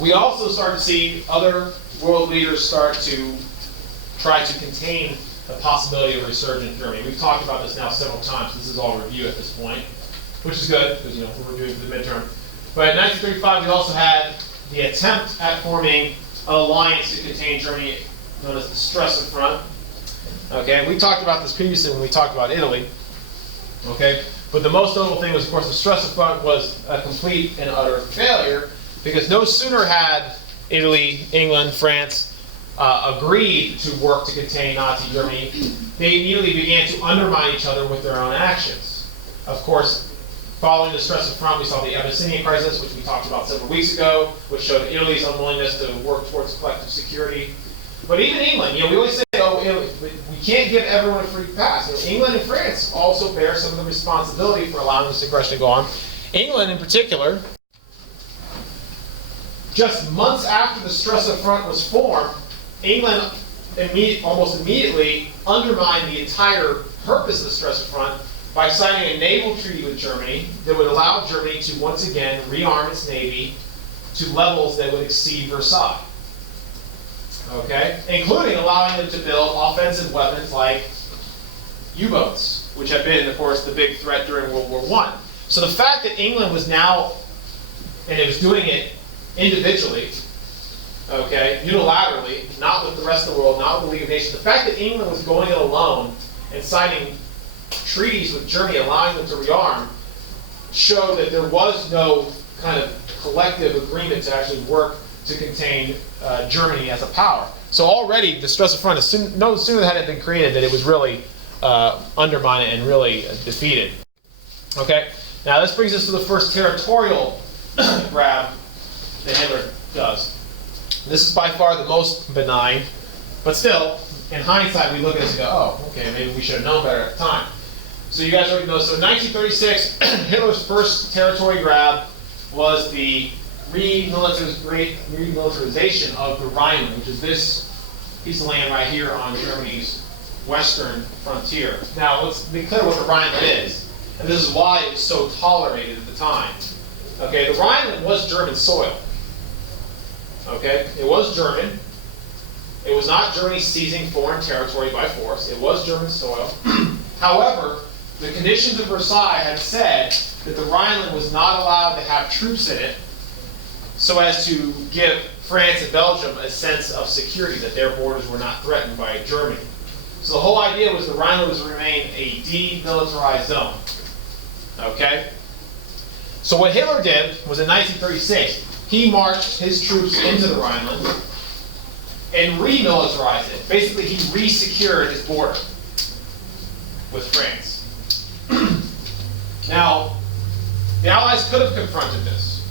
we also start to see other world leaders start to try to contain the possibility of resurgent Germany. We've talked about this now several times. This is all review at this point, which is good because we're reviewing for the midterm. But in 1935, we also had the attempt at forming an alliance to contain Germany, known as the Stresa Front. Okay, we talked about this previously when we talked about Italy. Okay, but the most notable thing was, of course, the Stresa Front was a complete and utter failure because no sooner had Italy, England, France agreed to work to contain Nazi Germany, they immediately began to undermine each other with their own actions. Of course, following the Stresa Front, we saw the Abyssinian crisis, which we talked about several weeks ago, which showed Italy's unwillingness to work towards collective security. But even England, we always say, oh, Italy, we can't give everyone a free pass. England and France also bear some of the responsibility for allowing this aggression to go on. England, in particular, just months after the Stresa Front was formed, England almost immediately undermined the entire purpose of the Stresa Front by signing a naval treaty with Germany that would allow Germany to once again rearm its navy to levels that would exceed Versailles. Okay? Including allowing them to build offensive weapons like U-boats, which have been, of course, the big threat during World War I. So the fact that England was now, and it was doing it individually, okay, unilaterally, not with the rest of the world, not with the League of Nations, the fact that England was going it alone and signing treaties with Germany, allowing them to rearm, showed that there was no kind of collective agreement to actually work to contain Germany as a power. So already the Stresa Front, no sooner had it been created that it was really undermined and really defeated. Okay, now this brings us to the first territorial grab that Hitler does. This is by far the most benign, but still, in hindsight, we look at this and go, oh, okay, maybe we should have known better at the time. So you guys already know, so in 1936, Hitler's first territory grab was the remilitarization of the Rhine, which is this piece of land right here on Germany's western frontier. Now, let's be clear what the Rhineland is, and this is why it was so tolerated at the time. Okay, the Rhineland was German soil. Okay, it was German. It was not Germany seizing foreign territory by force. It was German soil. However, the conditions of Versailles had said that the Rhineland was not allowed to have troops in it so as to give France and Belgium a sense of security, that their borders were not threatened by Germany. So the whole idea was the Rhineland was to remain a demilitarized zone. Okay? So what Hitler did was in 1936, he marched his troops into the Rhineland and remilitarized it. Basically, he re-secured his border with France. Now, the Allies could have confronted this.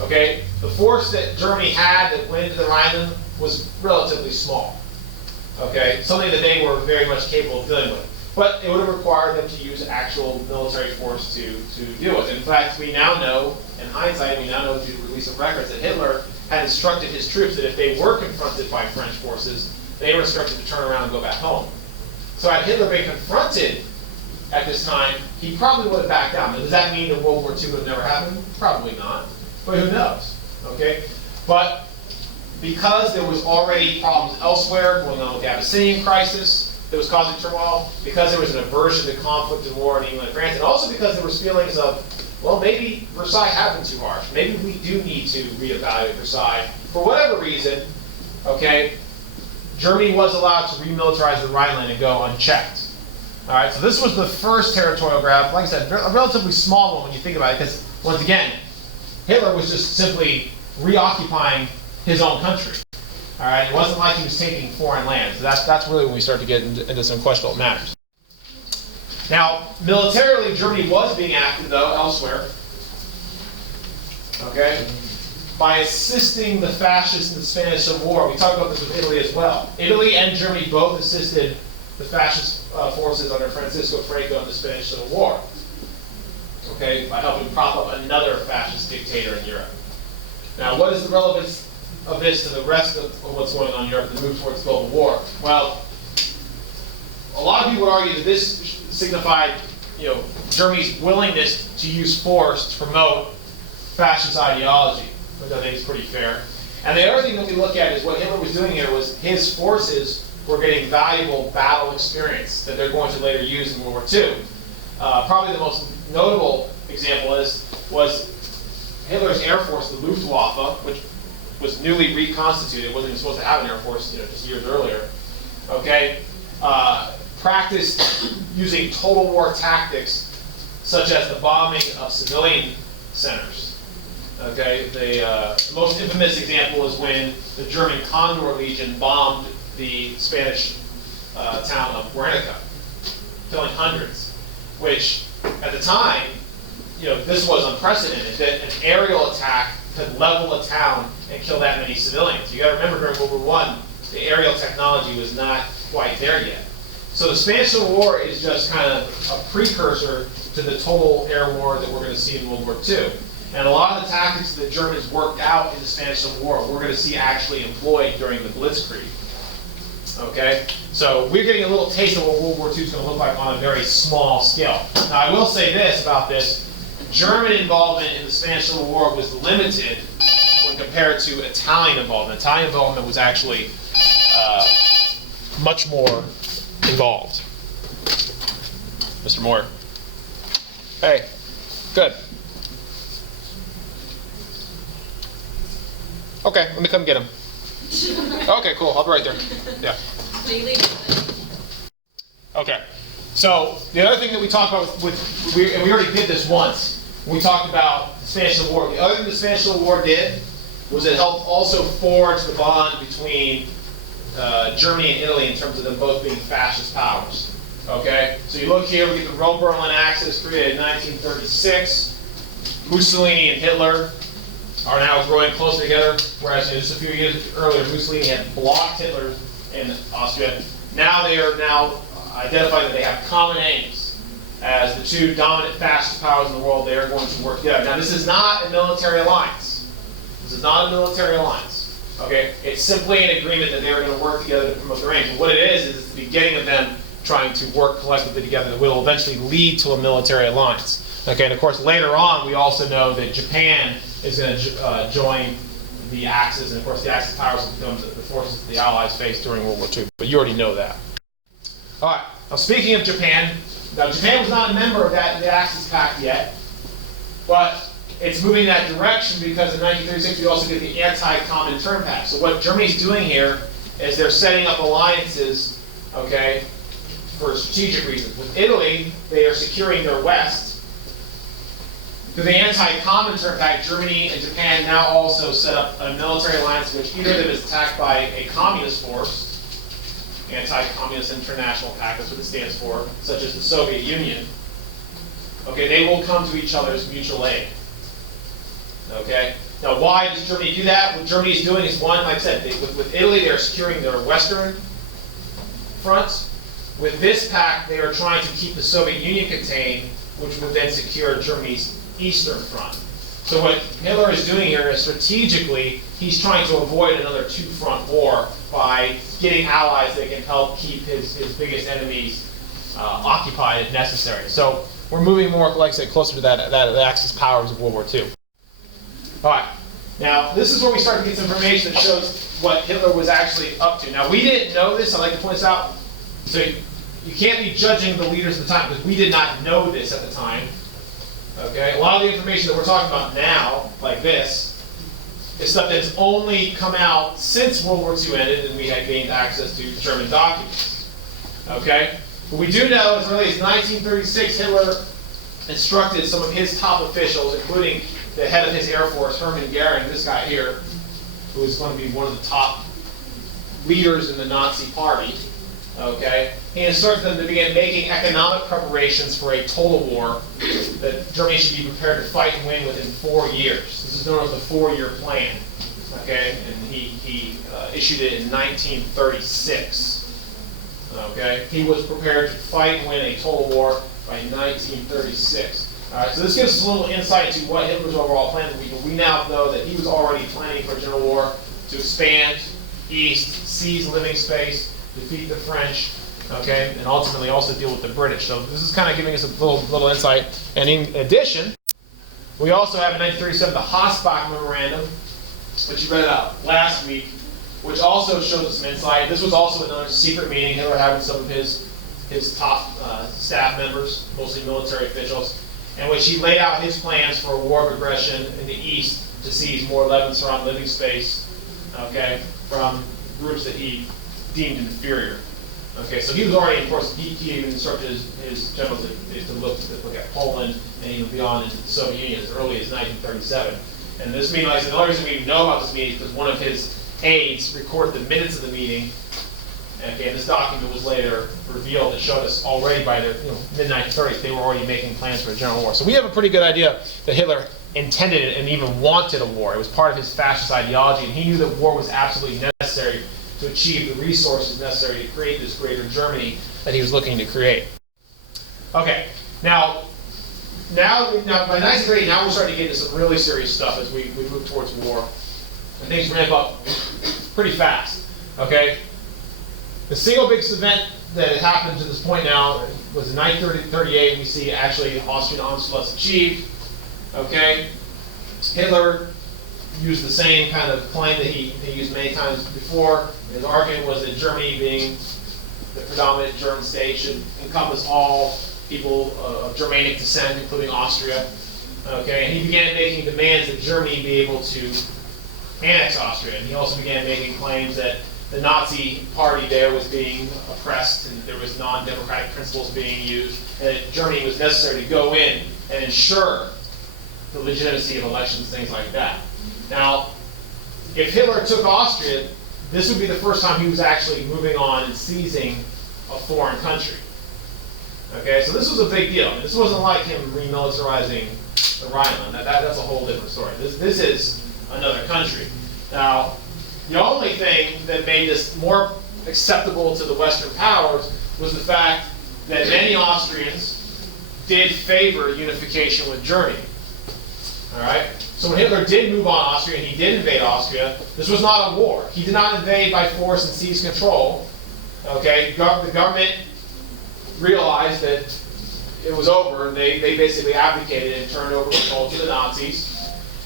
Okay? The force that Germany had that went into the Rhineland was relatively small. Okay? Something that they were very much capable of dealing with. But it would have required them to use actual military force to deal with it. In fact, we now know, in hindsight, we now know through the release of records that Hitler had instructed his troops that if they were confronted by French forces, they were instructed to turn around and go back home. So had Hitler been confronted at this time, he probably would have backed down. Now, does that mean that World War II would have never happened? Probably not. But who knows? Okay? But because there was already problems elsewhere going on with the Abyssinian crisis that was causing turmoil, because there was an aversion to conflict and war in England and France, and also because there was feelings of, well, maybe Versailles had been too harsh. Maybe we do need to reevaluate Versailles. For whatever reason, okay, Germany was allowed to remilitarize the Rhineland and go unchecked. All right, so this was the first territorial grab. Like I said, a relatively small one when you think about it, because once again, Hitler was just simply reoccupying his own country. All right, it wasn't like he was taking foreign land. So that's really when we start to get into some questionable matters. Now, militarily, Germany was being active, though, elsewhere. Okay? By assisting the fascists in the Spanish Civil War. We talked about this with Italy as well. Italy and Germany both assisted the fascist forces under Francisco Franco in the Spanish Civil War. Okay? By helping prop up another fascist dictator in Europe. Now, what is the relevance of this to the rest of what's going on in Europe, the move towards global war? Well, a lot of people would argue that this signified, Germany's willingness to use force to promote fascist ideology, which I think is pretty fair. And the other thing that we look at is what Hitler was doing here was his forces were getting valuable battle experience that they're going to later use in World War II. Probably the most notable example was Hitler's Air Force, the Luftwaffe, which was newly reconstituted. It wasn't even supposed to have an Air Force, just years earlier. Okay, practiced using total war tactics, such as the bombing of civilian centers. Okay, the most infamous example is when the German Condor Legion bombed the Spanish town of Guernica, killing hundreds. Which, at the time, this was unprecedented. That an aerial attack could level a town and kill that many civilians. You got to remember during World War I, the aerial technology was not quite there yet. So the Spanish Civil War is just kind of a precursor to the total air war that we're going to see in World War II. And a lot of the tactics that the Germans worked out in the Spanish Civil War, we're going to see actually employed during the Blitzkrieg. Okay? So we're getting a little taste of what World War II is going to look like on a very small scale. Now I will say this about this. German involvement in the Spanish Civil War was limited when compared to Italian involvement. Italian involvement was actually much more involved. Mr. Moore. Hey, good. Okay, let me come get him. Okay, cool. I'll be right there. Yeah. Okay. So the other thing that we talked about and we already did this once. We talked about the Spanish Civil War. The other thing the Spanish Civil War did was it helped also forge the bond between Germany and Italy in terms of them both being fascist powers. Okay? So you look here, we get the Rome-Berlin Axis created in 1936. Mussolini and Hitler are now growing closer together, whereas just a few years earlier, Mussolini had blocked Hitler in Austria. Now they are identified that they have common aims. As the two dominant fascist powers in the world, they are going to work together. Now, this is not a military alliance. This is not a military alliance. Okay, it's simply an agreement that they are going to work together to promote their aims. And what it is the beginning of them trying to work collectively together that will eventually lead to a military alliance. Okay, and of course later on we also know that Japan is going to join the Axis, and of course the Axis powers will become the forces that the Allies faced during World War II. But you already know that. All right. Now speaking of Japan, now Japan was not a member of the Axis Pact yet, but it's moving that direction because in 1936 we also get the Anti-Commintern Pact. So what Germany's doing here is they're setting up alliances, okay, for strategic reasons. With Italy, they are securing their west. Through the Anti-Commintern Pact, Germany and Japan now also set up a military alliance in which either of them is attacked by a communist force, Anti-Communist International Pact, that's what it stands for, such as the Soviet Union. Okay, they will come to each other's mutual aid. Okay. Now, why does Germany do that? What Germany is doing is, one, like I said, with Italy, they are securing their western front. With this pact, they are trying to keep the Soviet Union contained, which would then secure Germany's eastern front. So what Hitler is doing here is strategically, he's trying to avoid another two-front war by getting allies that can help keep his biggest enemies occupied if necessary. So we're moving more, like I said, closer to that Axis powers of World War II. All right. Now, this is where we start to get some information that shows what Hitler was actually up to. Now, we didn't know this. I'd like to point this out. So you can't be judging the leaders at the time because we did not know this at the time. Okay? A lot of the information that we're talking about now, like this, is stuff that's only come out since World War II ended and we had gained access to German documents. Okay? But we do know as early as 1936, Hitler instructed some of his top officials, including the head of his Air Force, Hermann Goering, this guy here, who is going to be one of the top leaders in the Nazi Party, okay? He instructed them to begin making economic preparations for a total war that Germany should be prepared to fight and win within 4 years. This is known as the 4-year plan, okay? And he issued it in 1936, okay? He was prepared to fight and win a total war by 1936. All right, so this gives us a little insight into what Hitler's overall plan would be. But we now know that he was already planning for a general war to expand east, seize living space, defeat the French, okay, and ultimately also deal with the British. So this is kind of giving us a little insight. And in addition, we also have in 1937 the Hossbach Memorandum, which you read about last week, which also shows us some insight. This was also another secret meeting Hitler had with some of his top staff members, mostly military officials, in which he laid out his plans for a war of aggression in the east to seize more Lebensraum living space, okay, from groups that he deemed inferior. Okay, so he was already, of course, he even instructed his generals to look at Poland and even beyond into the Soviet Union as early as 1937. And this meeting, like I said, the only reason we know about this meeting is because one of his aides recorded the minutes of the meeting. And again, this document was later revealed and showed us already by the mid-1930s they were already making plans for a general war. So we have a pretty good idea that Hitler intended it and even wanted a war. It was part of his fascist ideology, and he knew that war was absolutely necessary to achieve the resources necessary to create this greater Germany that he was looking to create. Okay, now by 1930, now we're starting to get into some really serious stuff as we move towards war, and things ramp up pretty fast. Okay. The single biggest event that had happened to this point now was in 1938. We see actually Austrian onslaught achieved. Okay, Hitler used the same kind of claim that he used many times before. His argument was that Germany, being the predominant German state, should encompass all people of Germanic descent, including Austria. Okay, and he began making demands that Germany be able to annex Austria. And he also began making claims that the Nazi party there was being oppressed and there was non-democratic principles being used, and that Germany was necessary to go in and ensure the legitimacy of elections, things like that. Now, if Hitler took Austria, this would be the first time he was actually moving on and seizing a foreign country. Okay, so this was a big deal. This wasn't like him remilitarizing the Rhineland. That's a whole different story. This is another country. Now, the only thing that made this more acceptable to the Western powers was the fact that many Austrians did favor unification with Germany. All right? So when Hitler did move on Austria and he did invade Austria, this was not a war. He did not invade by force and seize control. Okay, the government realized that it was over. They basically abdicated and turned over control to the Nazis.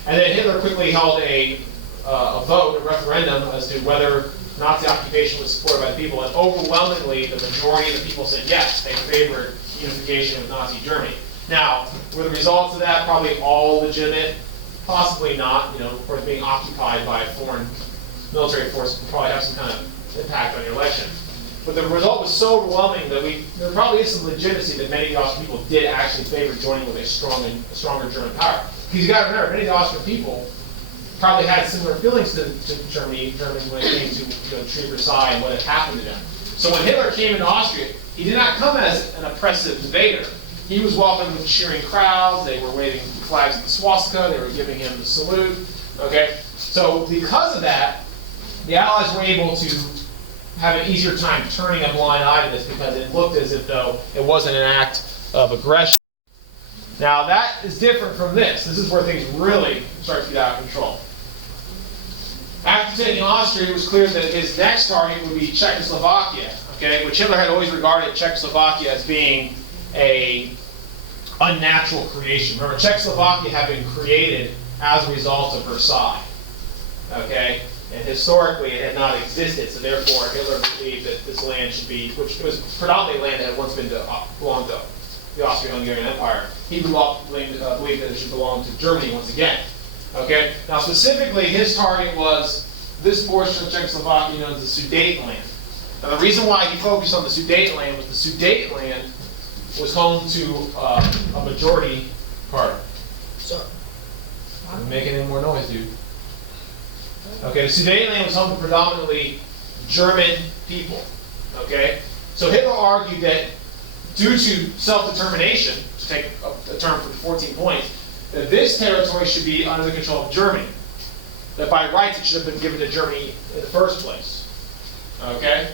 And then Hitler quickly held a vote, a referendum, as to whether Nazi occupation was supported by the people. And overwhelmingly, the majority of the people said yes, they favored unification with Nazi Germany. Now, were the results of that probably all legitimate? Possibly not. You know, of course, being occupied by a foreign military force would probably have some kind of impact on your election. But the result was so overwhelming that there probably is some legitimacy that many of the Austrian people did actually favor joining with a stronger German power. Because you got to remember, many of the Austrian people probably had similar feelings to Germany when it came to Treaty of Versailles and what had happened to them. So when Hitler came into Austria, he did not come as an oppressive invader. He was welcomed with cheering crowds. They were waving flags of the swastika. They were giving him the salute. Okay, so because of that, the Allies were able to have an easier time turning a blind eye to this because it looked as if though it wasn't an act of aggression. Now that is different from this. This is where things really start to get out of control. After taking Austria, it was clear that his next target would be Czechoslovakia, okay, which Hitler had always regarded Czechoslovakia as being a unnatural creation. Remember, Czechoslovakia had been created as a result of Versailles, okay? And historically, it had not existed, so therefore Hitler believed that this land should be, which was predominantly land that had once belonged to the Austro-Hungarian Empire. He believed that it should belong to Germany once again. Okay? Now specifically, his target was this portion of Czechoslovakia known as the Sudetenland. Now the reason why he focused on the Sudetenland was the Sudetenland was home to a majority party. So, I'm making any more noise, dude. Okay, the Sudetenland was home to predominantly German people. Okay? So Hitler argued that due to self-determination, to take a term for 14 points, that this territory should be under the control of Germany. That by rights it should have been given to Germany in the first place. Okay?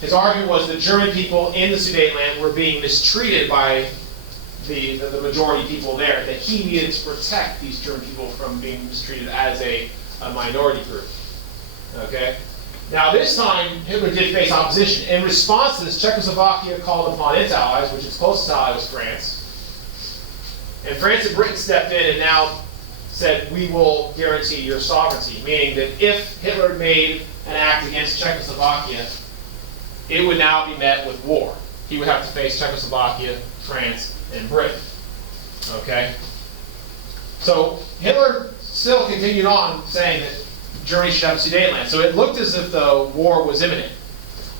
His argument was that German people in the Sudetenland were being mistreated by the majority people there, that he needed to protect these German people from being mistreated as a minority group. Okay? Now this time, Hitler did face opposition. In response to this, Czechoslovakia called upon its allies, which its closest ally was France. And France and Britain stepped in and now said, we will guarantee your sovereignty, meaning that if Hitler made an act against Czechoslovakia, it would now be met with war. He would have to face Czechoslovakia, France, and Britain. Okay? So Hitler still continued on saying that Germany should have Sudetenland. So it looked as if the war was imminent.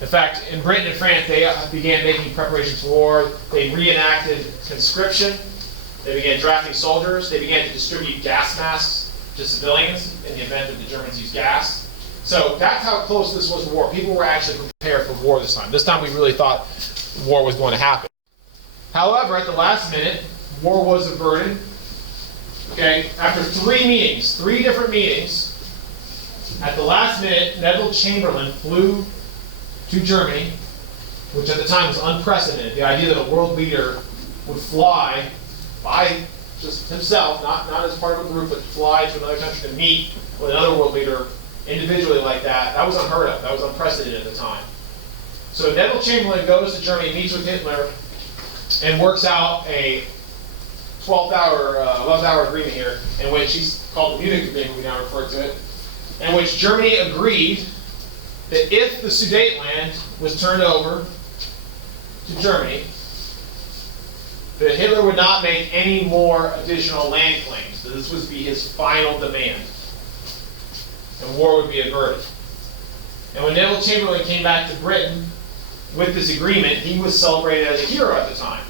In fact, in Britain and France, they began making preparations for war. They reenacted conscription. They began drafting soldiers. They began to distribute gas masks to civilians in the event that the Germans used gas. So that's how close this was to war. People were actually prepared for war this time. This time we really thought war was going to happen. However, at the last minute, war was averted. Okay, after three different meetings, at the last minute, Neville Chamberlain flew to Germany, which at the time was unprecedented. The idea that a world leader would fly by just himself, not as part of a group, but fly to another country to meet with another world leader individually like that, that was unheard of. That was unprecedented at the time. So Neville Chamberlain goes to Germany, meets with Hitler, and works out a 11th-hour agreement here, in which he's called the Munich Agreement, we now refer to it, in which Germany agreed that if the Sudetenland was turned over to Germany, that Hitler would not make any more additional land claims. So this would be his final demand. And war would be averted. And when Neville Chamberlain came back to Britain with this agreement, he was celebrated as a hero at the time.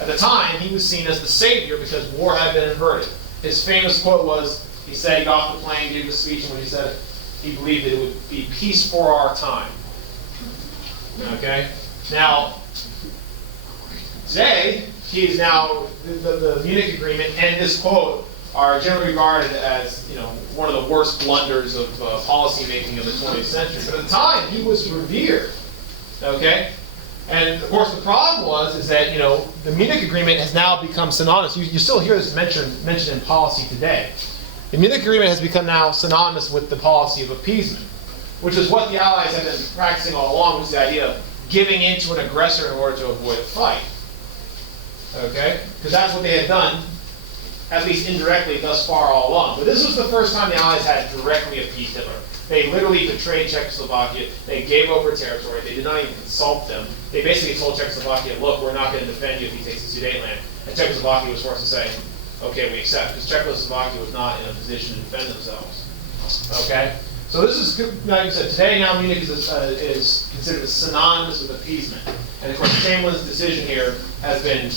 At the time, he was seen as the savior because war had been averted. His famous quote was, he said, he got off the plane, gave a speech, and when he said he believed that it would be peace for our time. Okay? Now, today, he is now, the Munich Agreement and this quote are generally regarded as, one of the worst blunders of policy making of the 20th century. But at the time, he was revered. Okay? And of course, the problem is that the Munich Agreement has now become synonymous. You still hear this mentioned in policy today. The Munich Agreement has become now synonymous with the policy of appeasement, which is what the Allies have been practicing all along, which is the idea of giving in to an aggressor in order to avoid a fight. Okay? Because that's what they had done, at least indirectly, thus far all along. But this was the first time the Allies had directly appeased Hitler. They literally betrayed Czechoslovakia. They gave over territory. They did not even consult them. They basically told Czechoslovakia, look, we're not going to defend you if he takes the Sudetenland. And Czechoslovakia was forced to say, okay, we accept, because Czechoslovakia was not in a position to defend themselves. Okay? So this is, like I said, today now Munich is considered synonymous with appeasement. And of course, Chamberlain's decision here has been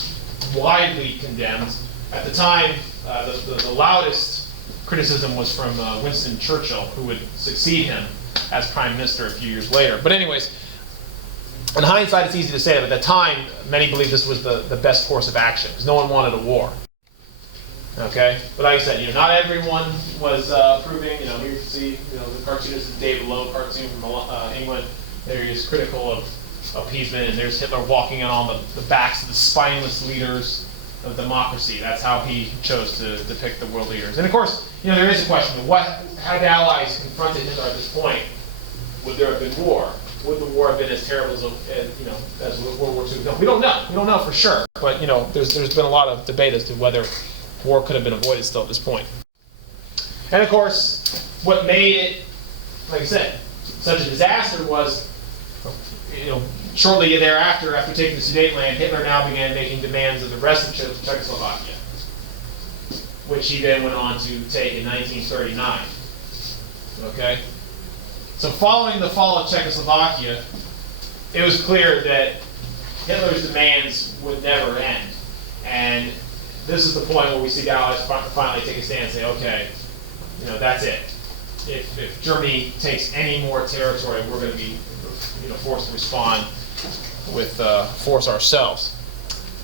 widely condemned. At the time, the loudest criticism was from Winston Churchill, who would succeed him as Prime Minister a few years later. But anyways, in hindsight, it's easy to say that. But at the time, many believed this was the best course of action, because no one wanted a war. Okay? But like I said, not everyone was approving. Here you can see, the cartoonist is David Lowe cartoon from England. There he is critical of appeasement, and there's Hitler walking on the backs of the spineless leaders of democracy. That's how he chose to depict the world leaders. And of course, there is a question of had the Allies confronted Hitler at this point, would there have been war? Would the war have been as terrible as World War II? No, we don't know. We don't know for sure. But there's been a lot of debate as to whether war could have been avoided still at this point. And of course, what made it, like I said, such a disaster was, shortly thereafter, after taking the Sudetenland, Hitler now began making demands of the rest of Czechoslovakia, which he then went on to take in 1939. Okay? So following the fall of Czechoslovakia, it was clear that Hitler's demands would never end. And this is the point where we see the Allies finally take a stand and say, okay, that's it. If Germany takes any more territory, we're going to be forced to respond with force ourselves.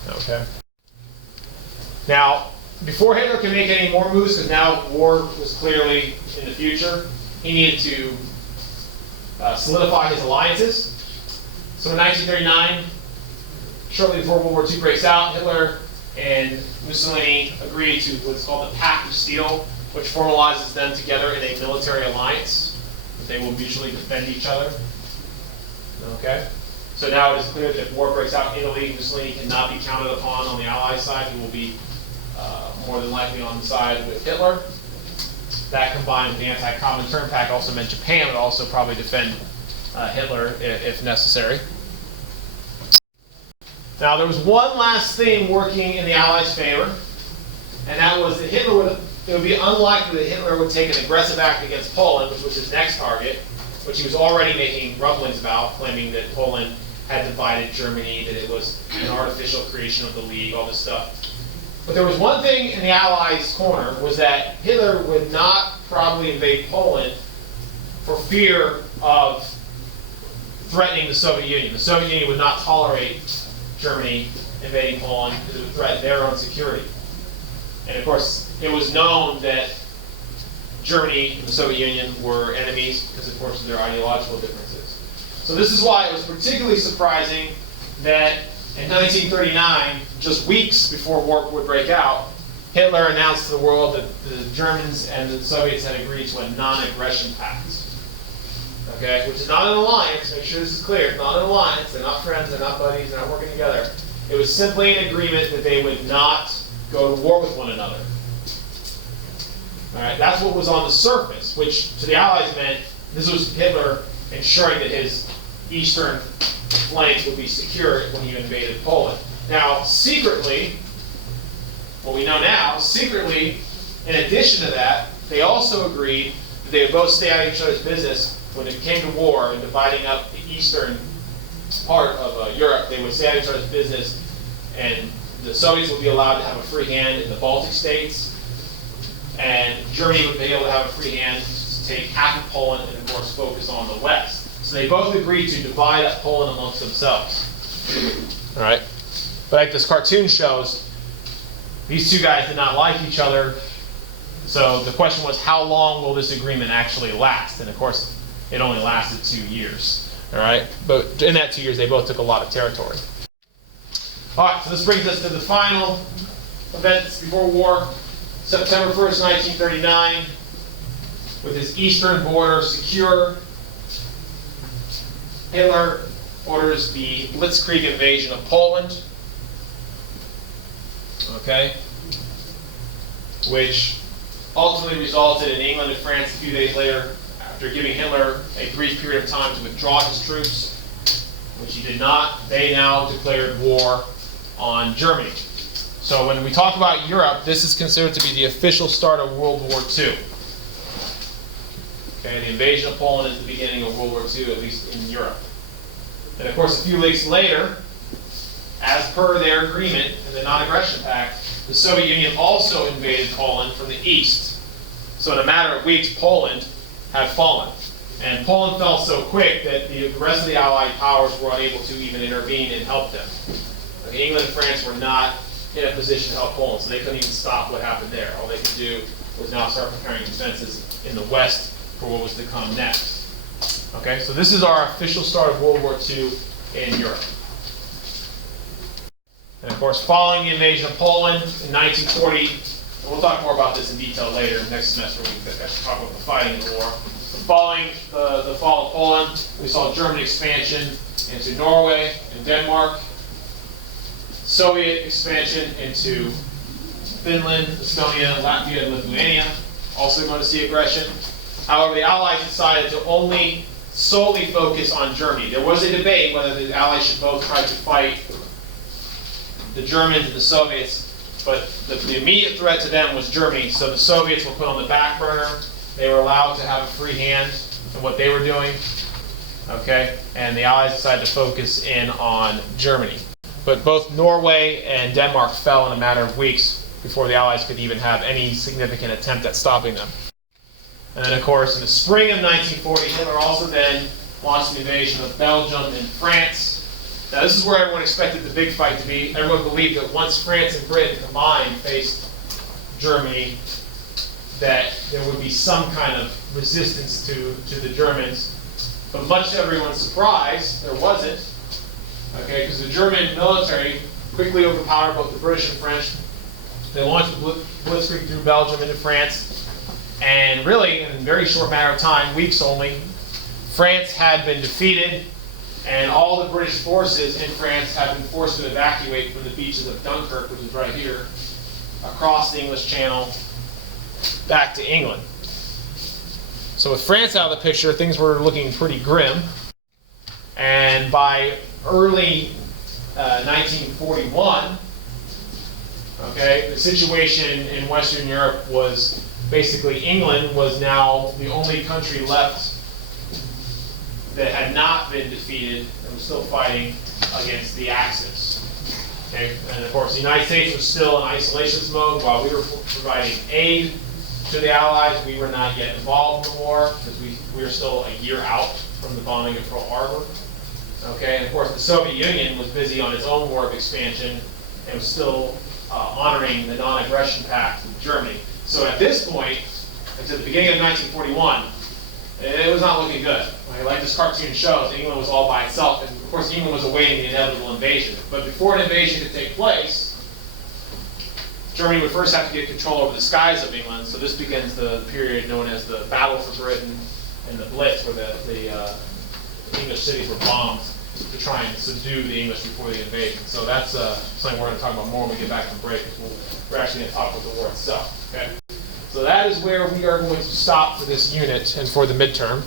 Okay. Now, before Hitler could make any more moves, because now war was clearly in the future, he needed to solidify his alliances. So in 1939, shortly before World War II breaks out, Hitler and Mussolini agreed to what's called the Pact of Steel, which formalizes them together in a military alliance, that they will mutually defend each other. Okay? So now it is clear that if war breaks out in Italy, Mussolini cannot be counted upon on the Allied side. He will be more than likely on the side with Hitler. That combined with the AntiCommintern Pact also meant Japan would also probably defend Hitler if necessary. Now there was one last thing working in the Allies' favor, and that was that it would be unlikely that Hitler would take an aggressive act against Poland, which was his next target, which he was already making rumblings about, claiming that Poland had divided Germany, that it was an artificial creation of the League, all this stuff. But there was one thing in the Allies' corner, was that Hitler would not probably invade Poland for fear of threatening the Soviet Union. The Soviet Union would not tolerate Germany invading Poland because it would threaten their own security. And of course, it was known that Germany and the Soviet Union were enemies because, of course, of their ideological differences. So this is why it was particularly surprising that in 1939, just weeks before war would break out, Hitler announced to the world that the Germans and the Soviets had agreed to a non-aggression pact. Okay, which is not an alliance. Make sure this is clear. It's not an alliance. They're not friends. They're not buddies. They're not working together. It was simply an agreement that they would not go to war with one another. All right, that's what was on the surface, which to the Allies meant this was Hitler ensuring that his eastern flank would be secure when he invaded Poland. Now, secretly, what we know now, secretly, in addition to that, they also agreed that they would both stay out of each other's business when it came to war and dividing up the eastern part of Europe. They would stay out of each other's business, and the Soviets would be allowed to have a free hand in the Baltic states, and Germany would be able to have a free hand to take half of Poland and, of course, focus on the West. So they both agreed to divide up Poland amongst themselves. All right? But like this cartoon shows, these two guys did not like each other. So the question was, how long will this agreement actually last? And of course, it only lasted 2 years. All right, but in that 2 years, they both took a lot of territory. All right, so this brings us to the final events before war. September 1st, 1939, with his eastern border secure, Hitler orders the Blitzkrieg invasion of Poland, okay, which ultimately resulted in England and France a few days later, after giving Hitler a brief period of time to withdraw his troops, which he did not. They now declared war on Germany. So when we talk about Europe, this is considered to be the official start of World War II. Okay, the invasion of Poland is the beginning of World War II, at least in Europe. And of course, a few weeks later, as per their agreement in the Non-Aggression Pact, the Soviet Union also invaded Poland from the east. So in a matter of weeks, Poland had fallen. And Poland fell so quick that the rest of the Allied powers were unable to even intervene and help them. England and France were not in a position to help Poland, so they couldn't even stop what happened there. All they could do was now start preparing defenses in the west for what was to come next. Okay, so this is our official start of World War II in Europe. And of course, following the invasion of Poland in 1940, and we'll talk more about this in detail later next semester when we actually talk about the fighting in the war. But following the fall of Poland, we saw German expansion into Norway and Denmark, Soviet expansion into Finland, Estonia, Latvia, and Lithuania, also going to see aggression. However, the Allies decided to only solely focus on Germany. There was a debate whether the Allies should both try to fight the Germans and the Soviets, but the immediate threat to them was Germany, so the Soviets were put on the back burner. They were allowed to have a free hand in what they were doing, okay? And the Allies decided to focus in on Germany. But both Norway and Denmark fell in a matter of weeks before the Allies could even have any significant attempt at stopping them. And then, of course, in the spring of 1940, Hitler also then launched an invasion of Belgium and France. Now, this is where everyone expected the big fight to be. Everyone believed that once France and Britain combined faced Germany, that there would be some kind of resistance to the Germans. But much to everyone's surprise, there wasn't. Okay, because the German military quickly overpowered both the British and French. They launched the Blitzkrieg through Belgium into France. And really, in a very short matter of time, weeks only, France had been defeated, and all the British forces in France had been forced to evacuate from the beaches of Dunkirk, which is right here, across the English Channel, back to England. So with France out of the picture, things were looking pretty grim. And by early 1941, okay, the situation in Western Europe was basically England was now the only country left that had not been defeated and was still fighting against the Axis. Okay, and of course the United States was still in isolationist mode while we were providing aid to the Allies. We were not yet involved in the war because we were still a year out from the bombing of Pearl Harbor. Okay, and of course the Soviet Union was busy on its own war of expansion and was still honoring the Non-Aggression Pact with Germany. So at this point, at the beginning of 1941, it was not looking good. Like this cartoon shows, England was all by itself, and of course England was awaiting the inevitable invasion. But before an invasion could take place, Germany would first have to get control over the skies of England. So this begins the period known as the Battle for Britain and the Blitz, where the English cities were bombed to try and subdue the English before the invasion. So that's something we're going to talk about more when we get back from break, because we're actually going to talk about the war itself. Okay? So that is where we are going to stop for this unit and for the midterm.